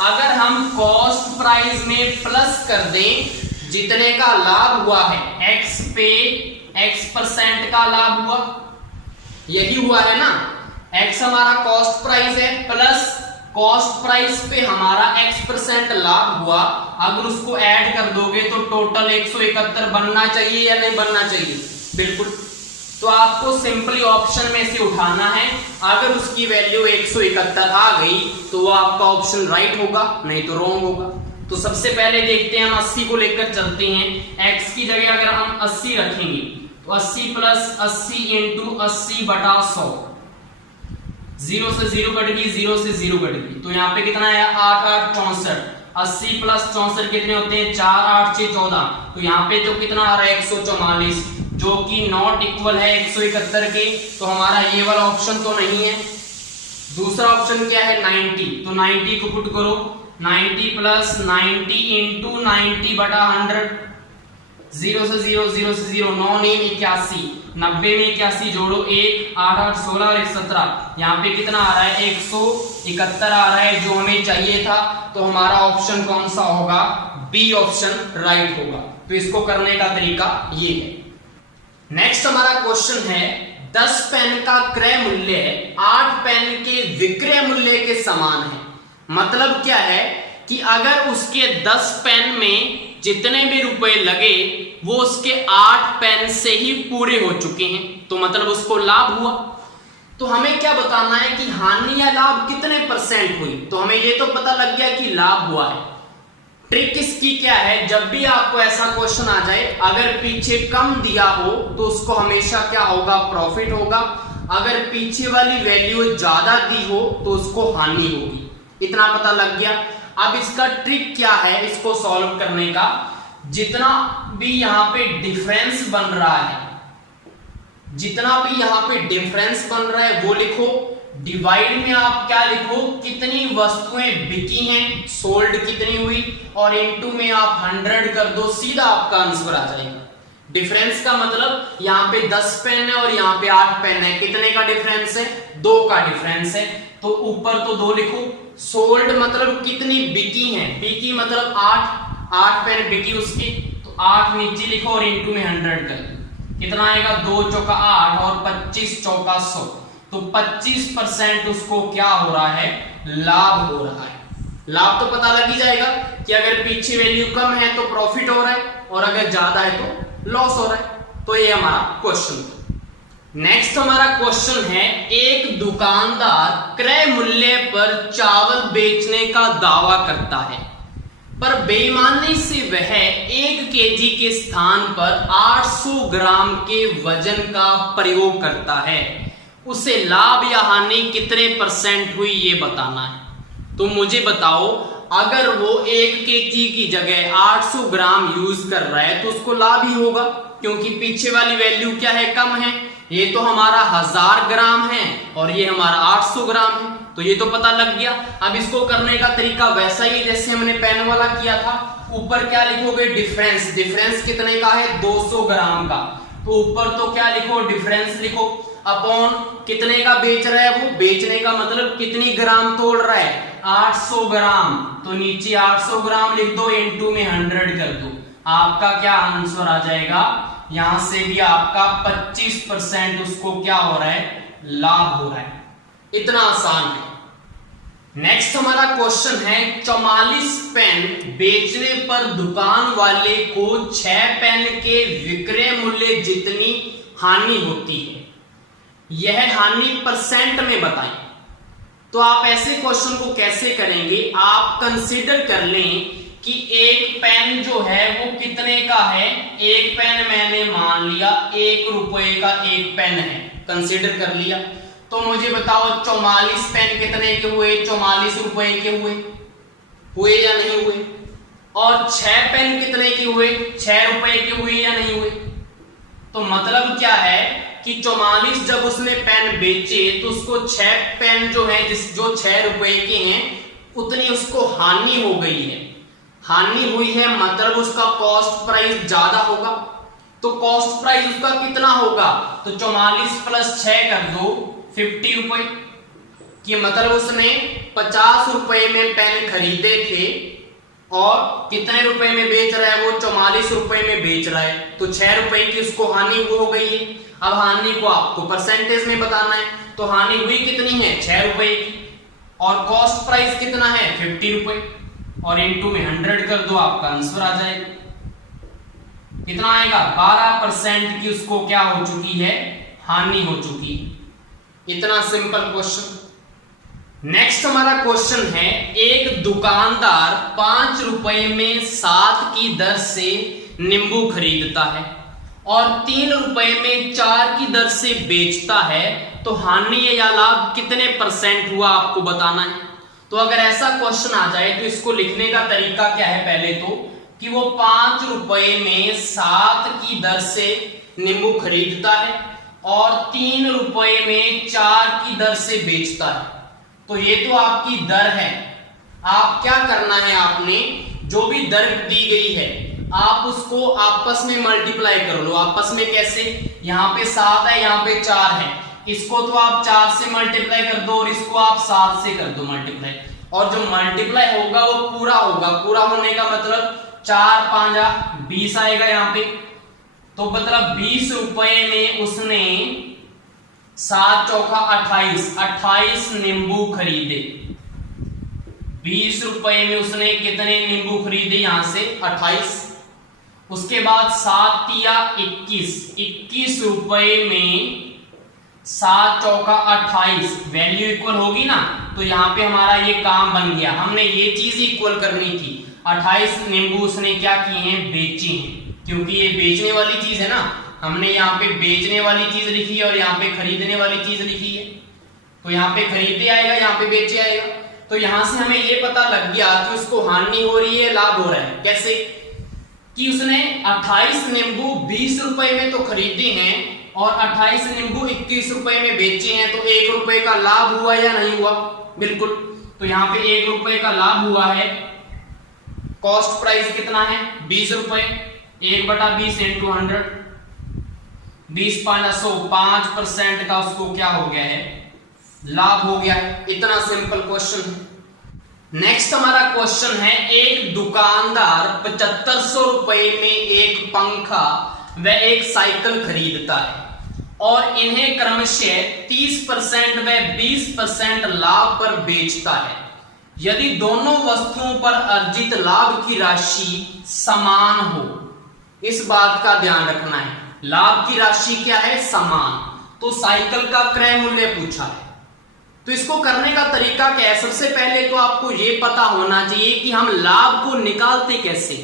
अगर हम कॉस्ट प्राइस में प्लस कर दें जितने का लाभ हुआ है, x पे x% का लाभ हुआ, यही हुआ है ना, x हमारा कॉस्ट प्राइस है, प्लस कॉस्ट प्राइस पे हमारा x% लाभ हुआ। अगर उसको ऐड कर दोगे तो टोटल 171 बनना चाहिए या नहीं बनना चाहिए, बिल्कुल। तो आपको सिंपली ऑप्शन में से उठाना है। अगर उसकी वैल्यू 171 आ गई तो वो आपका ऑप्शन राइट होगा, नहीं तो रॉन्ग होगा। तो सबसे पहले देखते हैं, हम 80 को लेकर चलते हैं। x की जगह अगर हम 80 रखेंगे तो 80 प्लस 80 इंटू 80 बटा 100, 0 से 0 कट गई, 0 से 0 कट गई, तो यहाँ पे कितना है 8 8 64, 80 प्लस 64 कितने होते हैं, 4 8 6 14, तो यहाँ पे तो कितना आ रहा है 144, जो कि नॉट इक्वल है 171 के। तो हमारा ये वाला ऑप्शन तो नहीं है। दूसरा ऑप्शन क्या है 90, तो 90 को पुट करो, 90 प्लस 90 इंटू 90 बटा 100, 0 से 0 0 से 0 9 9 81, 90 में 81 जोड़ो 1 8 8 16 और 1 17, यहाँ पे कितना आ रहा है 171 आ रहा है, जो हमें चाहिए था। तो हमारा ऑप्शन कौन सा होगा, बी ऑप्शन राइट होगा। तो इसको करने का तरीका ये है। नेक्स्ट हमारा क्वेश्चन है, 10 पेन का क्रय मूल्य 8 पेन के विक्रय मूल्य के समान है। मतलब क्या है कि अगर उसके 10 पेन में जितने भी रुपए लगे वो उसके 8 पेन से ही पूरे हो चुके हैं, तो मतलब उसको लाभ हुआ। तो हमें क्या बताना है कि हानि या लाभ कितने परसेंट हुई। तो हमें ये तो पता लग गया कि लाभ हुआ है। ट्रिक इसकी क्या है, जब भी आपको ऐसा क्वेश्चन आ जाए, अगर पीछे कम दिया हो तो उसको हमेशा क्या होगा, प्रॉफिट होगा। अगर पीछे वाली वैल्यू ज्यादा दी हो तो उसको हानि होगी। इतना पता लग गया। अब इसका ट्रिक क्या है इसको सॉल्व करने का, जितना भी यहां पे डिफरेंस बन रहा है, जितना भी यहां पे डिफरेंस बन रहा है वो लिखो। डिवाइड में आप क्या लिखो, कितनी वस्तुएं बिकी हैं, सोल्ड कितनी हुई, और इनटू में आप 100 कर दो, सीधा आपका आंसर आ जाएगा। डिफरेंस का मतलब यहाँ पे 10 पेन है और यहाँ पे 8 पेन है, कितने का डिफरेंस है, 2 का डिफरेंस है। तो ऊपर तो 2 लिखो। सोल्ड मतलब कितनी बिकी हैं, बिकी मतलब 8 पेन बिकी उसकी, तो 8 नीचे लिखो और इनटू में 100 कर दो, कितना आएगा, 2 चौका 8 और 25 चौका 100। तो 25% उसको क्या हो रहा है, लाभ हो रहा है। लाभ तो पता लग ही जाएगा कि अगर पीछे वैल्यू कम है तो प्रॉफिट हो रहा है और अगर ज्यादा है तो लॉस हो रहा है। तो ये हमारा क्वेश्चन था। नेक्स्ट हमारा क्वेश्चन है, एक दुकानदार क्रय मूल्य पर चावल बेचने का दावा करता है, पर बेईमानी से वह 1 केजी के स्थान पर 800 ग्राम के वजन का प्रयोग करता है। उसे लाभ या हानि कितने % हुई ये बताना है। तो मुझे बताओ, अगर वो 1 केजी की जगह 800 ग्राम यूज कर रहा है तो उसको लाभ ही होगा, क्योंकि पीछे वाली वैल्यू क्या है, कम है। ये तो हमारा 1000 ग्राम है और ये हमारा 800 ग्राम है, तो ये तो पता लग गया। अब इसको करने का तरीका वैसा ही जैसे हमने पेन वाला किया था। ऊपर क्या लिखोगे, डिफरेंस। डिफरेंस कितने का है, 200 ग्राम का, तो ऊपर तो क्या लिखो, डिफरेंस लिखो, अपॉन कितने का बेच रहा है वो, बेचने का मतलब कितनी ग्राम तोड़ रहा है, 800 ग्राम, तो नीचे 800 ग्राम लिख दो, इनटू में 100 कर दो। आपका क्या आंसर आ जाएगा, यहां से भी आपका 25% उसको क्या हो रहा है, लाभ हो रहा है। इतना आसान है। नेक्स्ट हमारा क्वेश्चन है, 44 पेन बेचने पर दुकान वाले को 6 पेन के विक्रय मूल्य जितनी हानि होती है, यह हानि % में बताएं। तो आप ऐसे क्वेश्चन को कैसे करेंगे, आप कंसीडर कर लें कि एक पेन जो है वो कितने का है, एक पेन मैंने मान लिया 1 रुपए का एक पेन है, कंसीडर कर लिया। तो मुझे बताओ 44 पेन कितने के हुए, 44 रुपए के हुए या नहीं हुए, और 6 पेन कितने के हुए, 6 रुपए के हुए या नहीं हुए। तो मतलब क्या है कि 44 जब उसने पेन बेचे तो उसको 6 पेन जो है जो 6 रुपए के हैं उतनी उसको हानि हो गई है। हानि हुई है मतलब उसका कॉस्ट प्राइस ज्यादा होगा। तो कॉस्ट प्राइस उसका कितना होगा, तो 44 + 6 कर दो, 50 रुपए कि मतलब उसने 50 रुपए में पेन खरीदे थे और कितने रुपए में बेच रहा है वो, 44 रुपए में बेच रहा है, तो 6 रुपए की उसको हानि हो गई है। अब हानि को आपको परसेंटेज में बताना है, तो हानि हुई कितनी है, 6 रुपए की, और कॉस्ट प्राइस कितना है, 50 रुपए, और इनटू में 100 कर दो, आपका आंसर आ जाएगा। कितना आएगा, 12% की उसको क्या हो चुकी है, हानि हो चुकी है। इतना सिंपल क्वेश्चन। नेक्स्ट हमारा क्वेश्चन है, एक दुकानदार 5 रुपए में 7 की दर से नींबू खरीदता है और 3 रुपए में 4 की दर से बेचता है, तो हानि या लाभ कितने % हुआ आपको बताना है। तो अगर ऐसा क्वेश्चन आ जाए तो इसको लिखने का तरीका क्या है, पहले तो कि वो 5 रुपए में 7 की दर से नींबू खरीदता है और 3 रुपए में 4 की दर से बेचता है। तो ये तो आपकी दर है। आप क्या करना है, आपने जो भी दर दी गई है आप उसको आपस में मल्टीप्लाई कर लो। आपस में कैसे, यहाँ पे 7 है, यहाँ पे 4 है, इसको तो आप 4 से मल्टीप्लाई कर दो और इसको आप 7 से कर दो मल्टीप्लाई, और जो मल्टीप्लाई होगा वो पूरा होगा। पूरा होने का मतलब 4 5 20 आएगा यहाँ पे। तो मतलब 20 रुपए में उसने 7 चौका 28 नींबू खरीदे। 20 रुपए में उसने कितने नींबू खरीदे, यहां से 28। उसके बाद 7 या 21 रुपए में 7 चौका 28, वैल्यू इक्वल होगी ना, तो यहाँ पे हमारा ये काम बन गया। हमने ये चीज इक्वल करनी थी। 28 नींबू उसने क्या किए हैं, बेचे हैं, क्योंकि ये बेचने वाली चीज है ना। हमने यहाँ पे बेचने वाली चीज लिखी है और यहाँ पे खरीदने वाली चीज लिखी है, तो यहाँ पे खरीदे आएगा, यहाँ पे बेचे आएगा। तो यहाँ से हमें ये पता लग गया कि उसको हानि हो रही है, लाभ हो रहा है। कैसे कि उसने 28 नींबू 20 रुपए में तो खरीदे हैं और 28 नींबू 21 रुपए में बेचे हैं, तो 1 रुपए का लाभ हुआ या नहीं हुआ? बिल्कुल। तो यहाँ पे 1 रुपए का लाभ हुआ है। कॉस्ट प्राइस कितना है, 20 रुपए। 1/20 × 100, 20 5 100, 5% का उसको क्या हो गया है, लाभ हो गया है। इतना सिंपल क्वेश्चन है। नेक्स्ट हमारा क्वेश्चन है, एक दुकानदार 7500 रुपए में एक पंखा व एक साइकिल खरीदता है और इन्हें क्रमशः 30% व 20% लाभ पर बेचता है। यदि दोनों वस्तुओं पर अर्जित लाभ की राशि समान हो, इस बात का ध्यान रखना है। लाभ की राशि क्या है, समान। तो साइकिल का क्रय मूल्य पूछा है, तो इसको करने का तरीका क्या है? सबसे पहले तो आपको यह पता होना चाहिए कि हम लाभ को निकालते कैसे।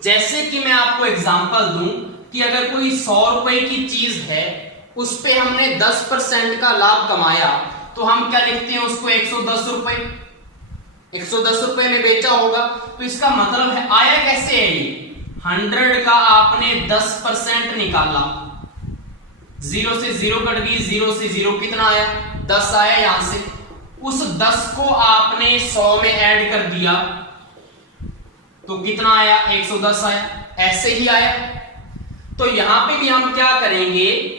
जैसे कि मैं आपको एग्जांपल दूं कि अगर कोई 100 रुपए की चीज है, उस पे हमने 10% का लाभ कमाया, तो हम क्या लिखते हैं उसको, 110 रुपए। 110 रुपए में बेचा होगा, तो इसका मतलब है आया कैसे है ये, 100 का आपने 10% निकाला, 0 से 0 कट गई, 0 से 0 कितना आया, 10 आया। यहां से उस 10 को आपने 100 में ऐड कर दिया, तो कितना आया, 110 आया। ऐसे ही आया। तो यहां पे भी हम क्या करेंगे,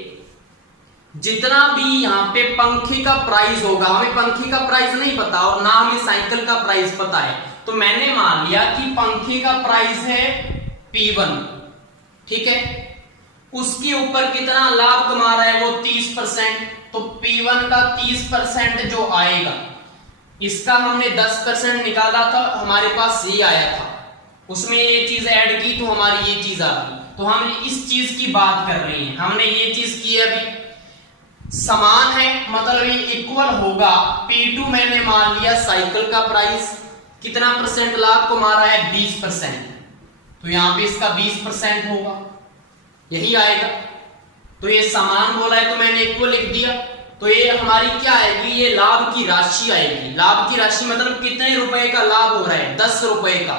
जितना भी यहां पे पंखे का प्राइस होगा, हमें पंखे का प्राइस नहीं पता और ना हमें साइकिल का प्राइस पता है, तो मैंने मान लिया कि पंखे का प्राइस है P1, ठीक है। उसके ऊपर कितना लाभ कमा रहा है वो, 30%। तो P1 का 30% जो आएगा, इसका हमने 10% निकाला था, हमारे पास ये आया था, उसमें ये चीज ऐड की तो हमारी ये चीज आ गई। तो हम इस चीज की बात कर रहे हैं, हमने ये चीज की है, अभी समान है, मतलब ये इक्वल होगा। P2 मैंने मान लिया साइकिल का प्राइस, कितना परसेंट लाभ कमा रहा है, 20%, तो यहां पे इसका 20% होगा, यही आएगा। तो ये समान बोला है तो मैंने इक्वल लिख दिया, तो ये हमारी क्या आएगी, ये लाभ की राशि आएगी। लाभ की राशि मतलब कितने रुपए का लाभ हो रहा है, 10 रुपए का।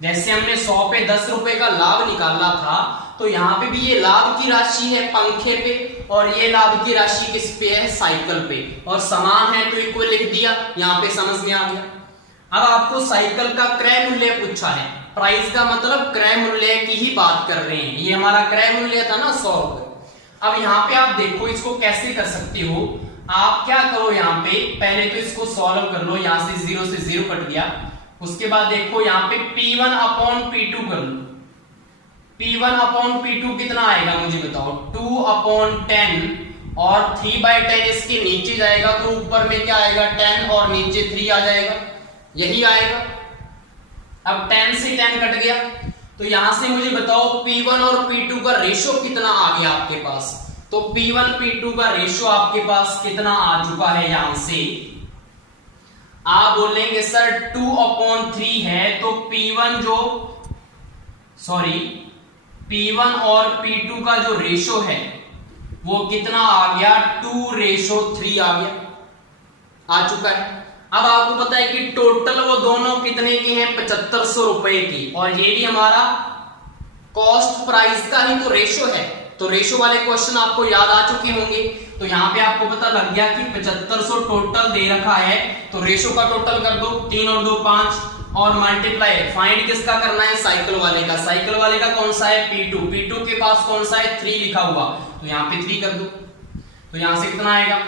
जैसे हमने 100 पे 10 रुपए का लाभ निकालना था, तो यहाँ पे भी ये लाभ की राशि है पंखे पे, और ये लाभ की राशि किस पे है, साइकिल पे, और समान है तो इक्वल लिख दिया। यहाँ पे समझ में आ गया। अब आपको साइकिल का क्रय मूल्य पूछा है, प्राइस का मतलब क्रय मूल्य की ही बात कर रहे हैं। ये हमारा क्रय मूल्य था ना 100 रुपए। अब यहाँ पे आप देखो इसको कैसे कर सकते हो, आप क्या करो, यहाँ पे पहले तो इसको सॉल्व कर लो। यहाँ से 0 से 0 कट गया, उसके बाद देखो यहाँ पे P1 अपॉन P2 कर लो। P1 अपॉन P2 कितना आएगा मुझे बताओ, 2 अपॉन 10, और 3/10 इसके नीचे जाएगा, तो ऊपर में क्या आएगा, 10, और नीचे 3 आ जाएगा, यही आएगा। अब 10 से 10 कट गया, तो यहां से मुझे बताओ P1 और P2 का रेशो कितना आ गया आपके पास। तो P1 P2 का रेशो आपके पास कितना आ चुका है, यहां से आप बोलेंगे सर 2/3 है, तो P1 और P2 का जो रेशो है वो कितना आ गया, 2:3 आ गया, आ चुका है। अब आपको पता है कि टोटल वो दोनों कितने के हैं, 7500 रुपए की, और ये भी हमारा कॉस्ट प्राइस का ही तो रेशो है। तो रेशो वाले क्वेश्चन आपको याद आ चुके होंगे। तो यहाँ पे आपको पता लग गया कि 7500 टोटल दे रखा है, तो रेशो का टोटल कर दो, 3 और 2 5, और मल्टीप्लाई। फाइंड किसका करना है, साइकिल वाले का। साइकिल वाले का कौन सा है, P2 के पास कौन सा है, 3 लिखा हुआ, तो यहाँ पे 3 कर दो। तो यहां से कितना आएगा,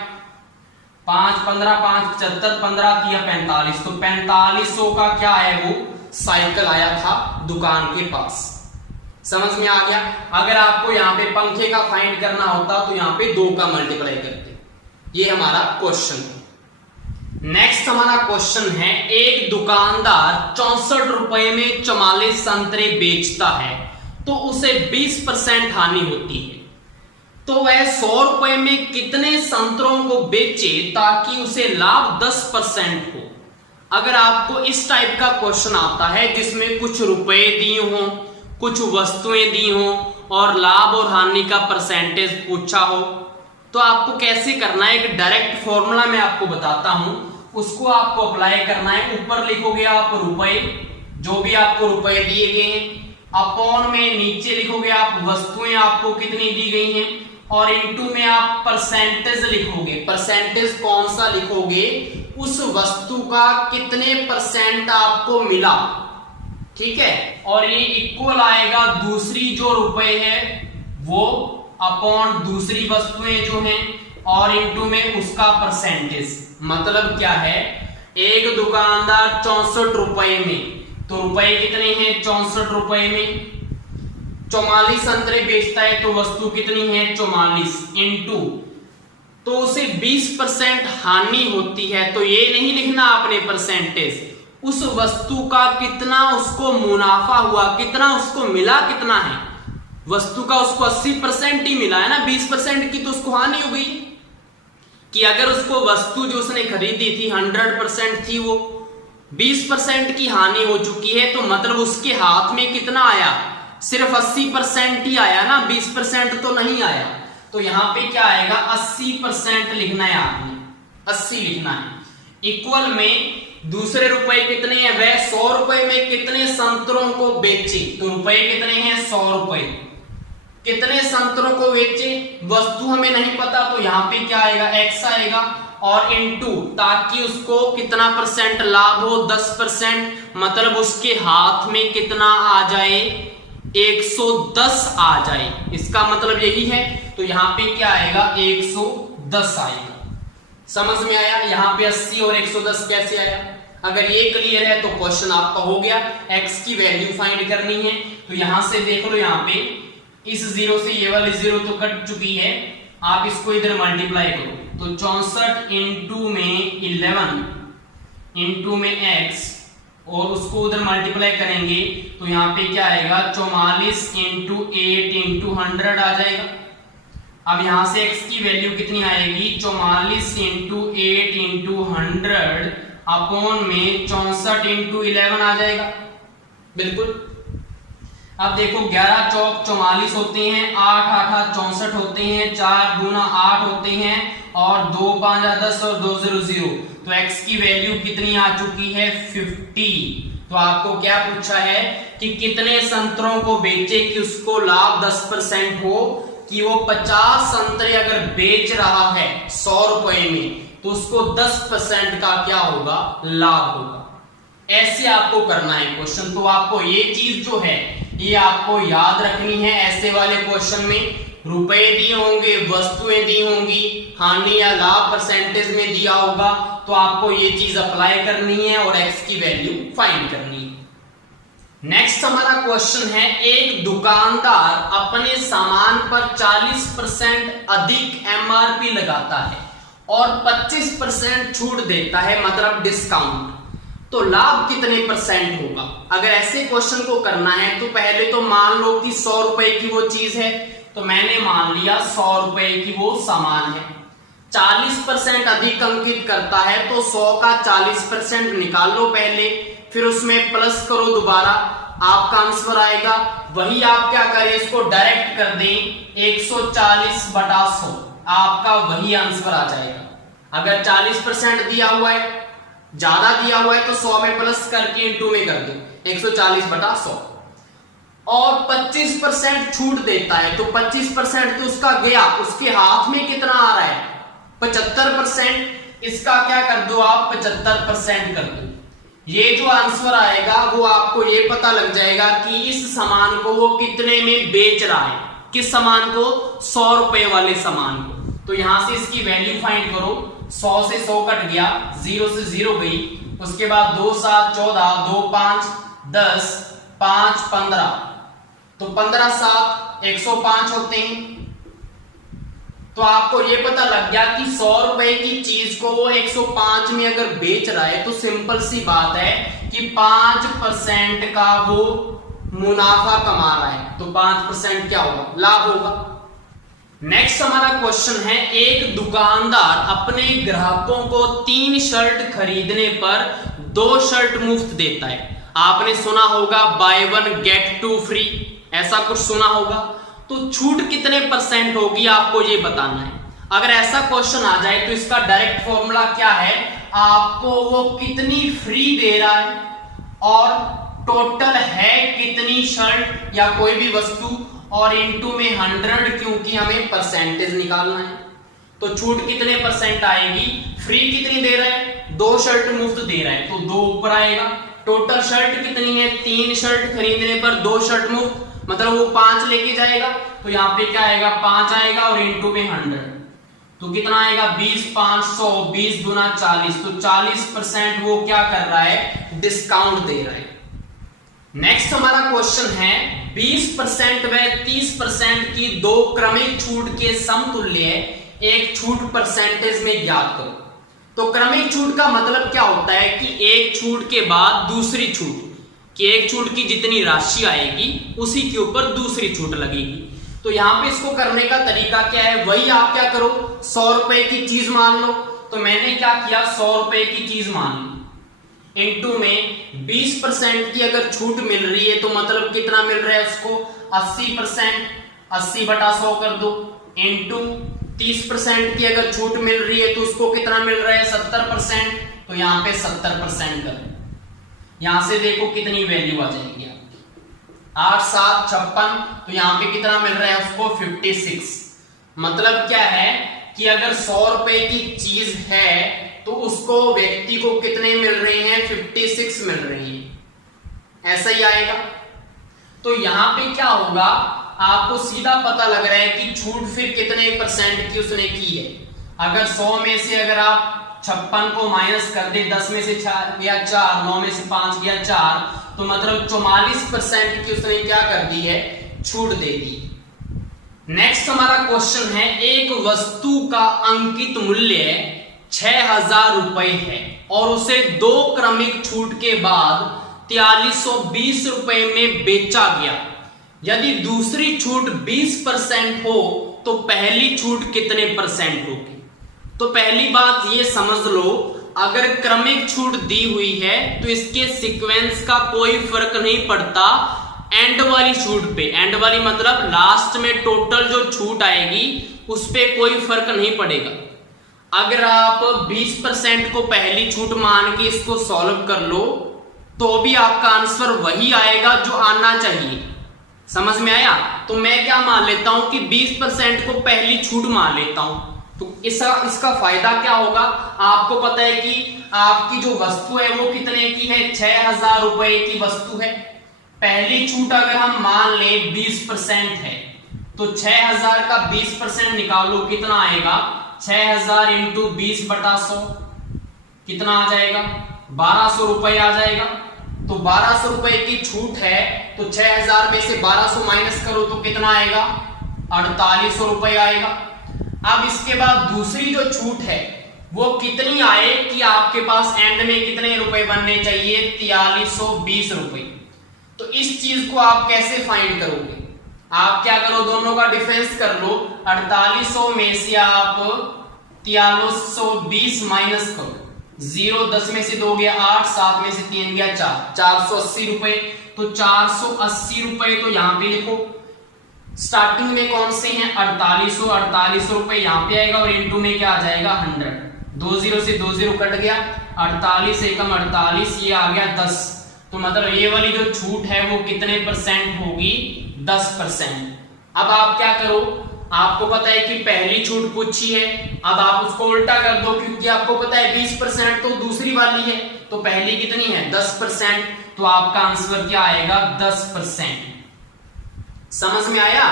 5 15 5 75, 15 किया 45, तो 4500 का क्या है, वो साइकिल आया था दुकान के पास। समझ में आ गया। अगर आपको यहाँ पे पंखे का फाइंड करना होता तो यहाँ पे 2 का मल्टीप्लाई करते। ये हमारा क्वेश्चन है। नेक्स्ट हमारा क्वेश्चन है, एक दुकानदार 64 रुपए में 44 संतरे बेचता है, तो उसे 20% हानि होती है। तो वह 100 रुपए में कितने संतरों को बेचे ताकि उसे लाभ 10% हो। अगर आपको इस टाइप का क्वेश्चन आता है जिसमें कुछ रुपए दिए हों, कुछ वस्तुएं दी हों और लाभ और हानि का परसेंटेज पूछा हो, तो आपको कैसे करना है, एक डायरेक्ट फॉर्मूला मैं आपको बताता हूं, उसको आपको अप्लाई करना है। ऊपर लिखोगे आप रुपए, जो भी आपको रुपए दिए गए हैं, अपॉन में नीचे लिखोगे आप वस्तुएं आपको कितनी दी गई हैं, और इनटू में आप परसेंटेज लिखोगे। परसेंटेज कौन सा लिखोगे, उस वस्तु का कितने परसेंट आपको मिला, ठीक है। और ये इक्वल आएगा दूसरी जो रुपए है वो अपॉन दूसरी वस्तुएं जो हैं, और इनटू में उसका परसेंटेज। मतलब क्या है, एक दुकानदार 64 रुपए में, तो रुपए कितने हैं 64 रुपए में, 44 संतरे बेचता है तो वस्तु कितनी है 44, इनटू तो उसे 20% हानि होती है। तो ये नहीं लिखना आपने परसेंटेज, उस वस्तु का कितना उसको मुनाफा हुआ, कितना उसको मिला, कितना है वस्तु का, उसको 80% ही मिला है ना, 20% की तो उसको हानि हो गई। कि अगर उसको वस्तु जो उसने खरीदी थी 100% थी, वो 20% की हानि हो चुकी है, तो मतलब उसके हाथ में कितना आया, सिर्फ 80% ही आया ना, 20% तो नहीं आया। तो यहां पे क्या आएगा, 80% लिखना है आपने, 80 लिखना है। इक्वल में दूसरे रुपए कितने हैं, वह 100 रुपए में कितने संतरों को बेचे, तो रुपए कितने हैं 100 रुपए, कितने संतरों को बेचे, वस्तु हमें नहीं पता, तो यहां पे क्या आएगा x आएगा, और इनटू ताकि उसको कितना परसेंट लाभ हो 10%, मतलब उसके हाथ में कितना आ जाए 110 आ जाए, इसका मतलब यही है। तो यहां पे क्या आएगा 110 आएगा। समझ में आया, यहां पे 80 और 110 कैसे आया। अगर ये क्लियर है तो क्वेश्चन आपका हो गया। x की वैल्यू फाइंड करनी है, तो यहां से देख लो, यहां पे इस जीरो से ये वाली जीरो तो कट चुकी है, आप इसको इधर मल्टीप्लाई करो, तो 64 इंटू में 11 इंटू में x, और उसको उधर मल्टीप्लाई करेंगे तो यहाँ पे क्या आएगा 44 इंटू 8 इंटू 100 आ जाएगा। अब यहां से x की वैल्यू कितनी आएगी, 44 इंटू 8 इंटू 100 अपॉन में 64 इंटू 11 आ जाएगा। बिल्कुल। अब देखो 11 चौक 44 होते हैं, 8 8 64 होते हैं, 4 दूना 8 होते हैं, और 2 5 10 और 2 0 0, तो x की वैल्यू कितनी आ चुकी है 50। तो आपको क्या पूछा है कि कितने संतरों को बेचे कि उसको लाभ 10% हो, कि वो 50 संतरे अगर बेच रहा है 100 रुपए में, तो उसको 10% का क्या होगा, लाभ होगा। ऐसे आपको करना है क्वेश्चन। तो आपको ये चीज जो है ये आपको याद रखनी है। ऐसे वाले क्वेश्चन में रुपए दिए होंगे, वस्तुएं दी होंगी, हानि या लाभ परसेंटेज में दिया होगा, तो आपको ये चीज अप्लाई करनी है और x की वैल्यू फाइंड करनी है। नेक्स्ट हमारा क्वेश्चन है, एक दुकानदार अपने सामान पर 40% अधिक MRP लगाता है और 25% छूट देता है, मतलब डिस्काउंट, तो लाभ कितने परसेंट होगा। अगर ऐसे क्वेश्चन को करना है तो पहले तो मान लो कि 100 रुपए की वो चीज है, तो मैंने मान लिया 100 रुपए की वो सामान है, 40% अधिक अंकित करता है, तो 100 का 40% निकाल लो पहले, फिर उसमें प्लस करो दोबारा, आपका आंसर आएगा। वही आप क्या करें, इसको डायरेक्ट कर दें 140/100, आपका वही आंसर आ जाएगा। अगर 40% दिया हुआ है, ज्यादा दिया हुआ है, तो 100 में प्लस करके इनटू में कर दो 140/100, और 25% छूट देता है, तो 25% तो उसका गया, उसके हाथ में कितना आ रहा है 75%, इसका क्या कर दो आप 75% कर दो। ये जो आंसर आएगा वो आपको ये पता लग जाएगा कि इस सामान को वो कितने में बेच रहा है, किस सामान को, 100 रुपए वाले सामान को। तो यहां से इसकी वैल्यू फाइंड करो, 100 से 100 कट गया, 0 से 0 गई, उसके बाद 2 7 14, 2 5 10, 5 15, तो 15 7 105 होते हैं। तो आपको ये पता लग गया कि 100 रुपए की चीज को वो 105 में अगर बेच रहा है, तो सिंपल सी बात है कि 5% का वो मुनाफा कमा रहा है, तो 5% क्या होगा, लाभ होगा। नेक्स्ट हमारा क्वेश्चन है, एक दुकानदार अपने ग्राहकों को 3 शर्ट खरीदने पर 2 शर्ट मुफ्त देता है। आपने सुना होगा बाय 1 गेट 2 फ्री, ऐसा कुछ सुना होगा। तो छूट कितने % होगी आपको ये बताना है। अगर ऐसा क्वेश्चन आ जाए तो इसका डायरेक्ट फॉर्मूला क्या है, आपको वो कितनी फ्री दे रहा है और टोटल है कितनी शर्ट या कोई भी वस्तु, और इनटू में 100 क्योंकि हमें परसेंटेज निकालना है। तो छूट कितने % आएगी, फ्री कितनी दे रहा है, 2 शर्ट मुफ्त दे रहा है तो 2 ऊपर आएगा। टोटल शर्ट कितनी है, 3 शर्ट खरीदने पर 2 शर्ट मुफ्त, मतलब वो 5 लेके जाएगा तो यहाँ पे क्या आएगा 5 आएगा और इनटू में 100 तो कितना आएगा 20 5 100 20 गुना 40, तो 40% वो क्या कर रहा है, डिस्काउंट दे रहा है। नेक्स्ट हमारा क्वेश्चन है, 20% व 30% की 2 क्रमिक छूट के समतुल्य एक छूट परसेंटेज में ज्ञात करो। तो क्रमिक छूट का मतलब क्या होता है कि एक छूट के बाद दूसरी छूट, कि एक छूट की जितनी राशि आएगी उसी के ऊपर दूसरी छूट लगेगी। तो यहां पे इसको करने का तरीका क्या है, वही आप क्या करो, 100 रुपए की चीज मान लो। तो मैंने क्या किया, 100 रुपए की चीज मान ली, इनटू में 20% की अगर छूट मिल रही है तो मतलब कितना मिल रहा है उसको, 80%, 80/100 कर दो, इनटू 30% की अगर छूट मिल रही है तो उसको कितना मिल रहा है, 70%, तो यहाँ पे 70% कर, यहां से देखो कितनी वैल्यू आ जाएगी आपकी, 8 7 56, तो यहाँ पे कितना मिल रहा है उसको 56। मतलब क्या है कि अगर 100 रुपए की चीज है तो उसको व्यक्ति को कितने मिल रहे हैं, 56 मिल रहे हैं, ऐसा ही आएगा। तो यहां पे क्या होगा, आपको सीधा पता लग रहा है कि छूट फिर कितने % की उसने की है। अगर 100 में से अगर आप 56 को माइनस कर दे, 10 में से 4 गया 4, 9 में से 5 गया 4, तो मतलब 44% की उसने क्या कर दी है, छूट दे दी। नेक्स्ट हमारा क्वेश्चन है, एक वस्तु का अंकित मूल्य 6000 रुपए है और उसे 2 क्रमिक छूट के बाद 4320 रुपए में बेचा गया। यदि दूसरी छूट 20% हो तो पहली छूट कितने % होगी। तो पहली बात ये समझ लो, अगर क्रमिक छूट दी हुई है तो इसके सीक्वेंस का कोई फर्क नहीं पड़ता एंड वाली छूट पे। एंड वाली मतलब लास्ट में टोटल जो छूट आएगी उस पे कोई फर्क नहीं पड़ेगा। अगर आप 20% को पहली छूट मान के इसको सॉल्व कर लो तो भी आपका आंसर वही आएगा जो आना चाहिए। समझ में आया। तो मैं क्या मान लेता हूं कि 20% को पहली छूट मान लेता हूं। तो इसका फायदा क्या होगा, आपको पता है कि आपकी जो वस्तु है वो कितने की है, 6000 रुपए की वस्तु है। पहली छूट अगर हम मान ले 20% है तो 6000 का 20% निकालो, कितना आएगा, 6000 इंटू 20/100 कितना आ जाएगा, 1200 रुपए आ जाएगा। तो 1200 रुपए की छूट है तो 6000 में से 1200 माइनस करो तो कितना आएगा, 4800 रुपए आएगा। अब इसके बाद दूसरी जो छूट है वो कितनी आए कि आपके पास एंड में कितने रुपए बनने चाहिए, 4320 रुपए। तो इस चीज को आप कैसे फाइंड करोगे, आप क्या करो, दोनों का डिफरेंस कर लो। 4800 में से आप 4320 माइनस करो, 0 10 में से 2 गया 8, 7 में से 3 गया 4, 480 रुपए। तो 480 रुपए तो यहाँ पे लिखो, स्टार्टिंग में कौन से हैं 4800 रुपए यहाँ पे आएगा और इनटू में क्या आ जाएगा 100, 2 0 से 2 0 कट गया, 48 एकम 48, ये आ गया 10। तो मतलब ये वाली जो छूट है वो कितने % होगी, 10%। अब आप क्या करो, आपको पता है कि पहली छूट पूछी है, अब आप उसको उल्टा कर दो क्योंकि आपको पता है 20% तो दूसरी वाली है, तो पहली कितनी है 10%, तो आपका आंसर क्या आएगा 10%। समझ में आया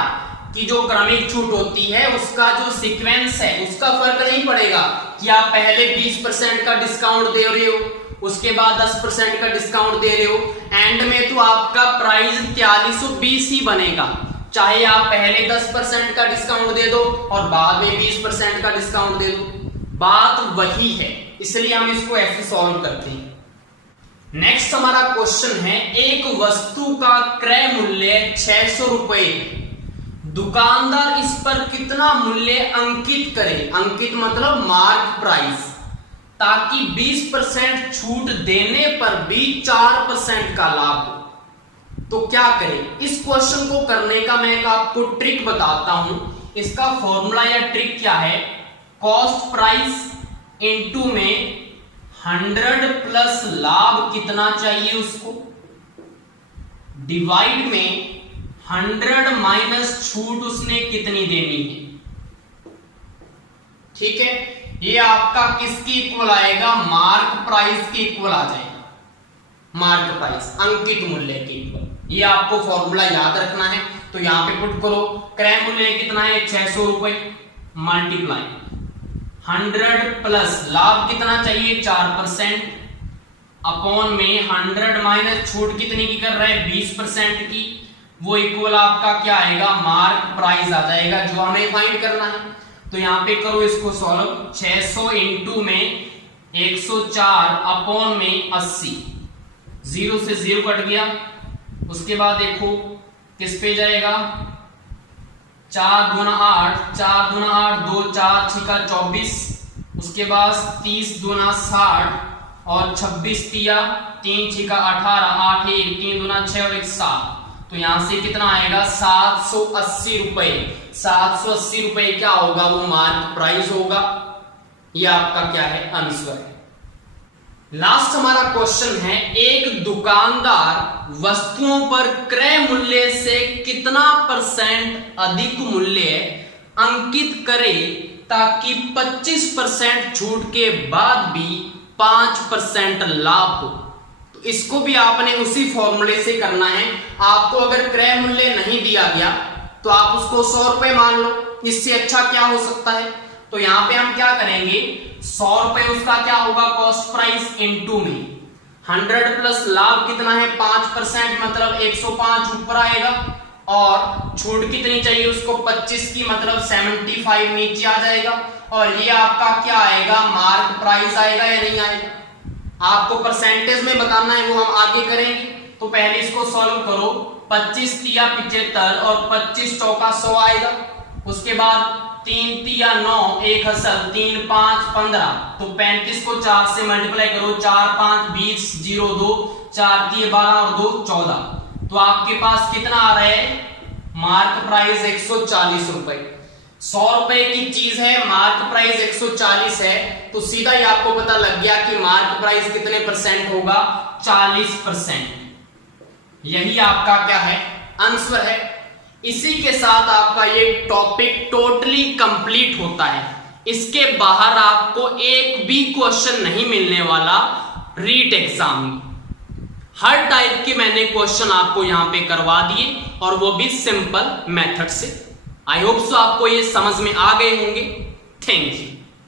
कि जो क्रमिक छूट होती है उसका जो सीक्वेंस है उसका फर्क नहीं पड़ेगा कि आप पहले 20% का डिस्काउंट दे रहे हो, उसके बाद 10% का डिस्काउंट दे रहे हो, एंड में तो आपका प्राइस 4320 ही बनेगा, चाहे आप पहले 10% का डिस्काउंट दे दो और बाद में 20% का डिस्काउंट दे दो, बात वही है। इसलिए हम इसको ऐसे सॉल्व करते हैं। नेक्स्ट हमारा क्वेश्चन है, एक वस्तु का क्रय मूल्य 600 रुपए, दुकानदार इस पर कितना मूल्य अंकित करे, अंकित मतलब मार्क प्राइस, ताकि 20% छूट देने पर भी 4% का लाभ हो। तो क्या करें? इस क्वेश्चन को करने का मैं एक आपको ट्रिक बताता हूं। इसका फॉर्मूला या ट्रिक क्या है? कॉस्ट प्राइस इनटू में 100 प्लस लाभ कितना चाहिए उसको, डिवाइड में 100 माइनस छूट उसने कितनी देनी है। ठीक है, ये आपका किसकी इक्वल आएगा? मार्क प्राइस की इक्वल आ जाएगा, मार्क प्राइस अंकित मूल्य की इक्वल। ये आपको फॉर्मूला याद रखना है। तो यहां पे पुट करो, क्रय मूल्य कितना है? 600 रुपए, मल्टीप्लाई 100 प्लस लाभ कितना चाहिए? 4%, अपॉन में 100 माइनस छूट कितनी की कर रहे हैं? 20% की। वो इक्वल आपका क्या आएगा? मार्क प्राइस आ जाएगा, जो हमें फाइंड करना है। तो यहां पे करो इसको सॉल्व, 600 इंटू में 104 अपॉन में 80, 0 से 0 कट गया। उसके बाद देखो किस पे जाएगा? 4 दूना 8, 4 दूना 8, 2 4 छिका 24, उसके बाद 30 दूना 60 और 26 तिया 3 छिका 18, 8 1 3 दूना 6 और 1 7। तो यहां से कितना आएगा? 780 रुपए। 780 रुपए क्या होगा? वो मार्क प्राइस होगा। ये आपका क्या है? आंसर है। लास्ट हमारा क्वेश्चन है, एक दुकानदार वस्तुओं पर क्रय मूल्य से कितना % अधिक मूल्य अंकित करे ताकि 25% छूट के बाद भी 5% लाभ हो। तो इसको भी आपने उसी फॉर्मूले से करना है। आपको अगर क्रय मूल्य नहीं दिया गया तो आप उसको 100 रुपए मान लो, इससे अच्छा क्या हो सकता है? तो यहां पे हम क्या करेंगे? 100 रुपए उसका क्या होगा? कॉस्ट प्राइस इनटू में 100 प्लस लाभ कितना है? 5%, मतलब 105 ऊपर आएगा, और छूट कितनी चाहिए उसको? 25 की, मतलब 75 नीचे आ जाएगा। और ये आपका क्या आएगा? मार्क प्राइस आएगा या नहीं आएगा? आपको परसेंटेज में बताना है, वो हम आगे करेंगे। तो पहले इसको सॉल्व करो, 25 तिया 75 और 25 चौका 100 आएगा। उसके बाद 3 तिया 9, 1 हसल 3 5 15, तो 35 को 4 से मल्टीप्लाई करो, 4 5 20 0 2 4 3 12 और 2 14। तो आपके पास कितना आ रहा है? मार्क प्राइस 140 रुपए। 100 रुपए की चीज है, मार्क प्राइस 140 है, तो सीधा ही आपको पता लग गया कि मार्क प्राइस कितने % होगा? 40%। यही आपका क्या है? आंसर है। इसी के साथ आपका ये टॉपिक टोटली कंप्लीट होता है। इसके बाहर आपको एक भी क्वेश्चन नहीं मिलने वाला रीट एग्जाम में। हर टाइप के मैंने क्वेश्चन आपको यहां पे करवा दिए, और वो भी सिंपल मेथड से। आई होप सो आपको ये समझ में आ गए होंगे। Thank you.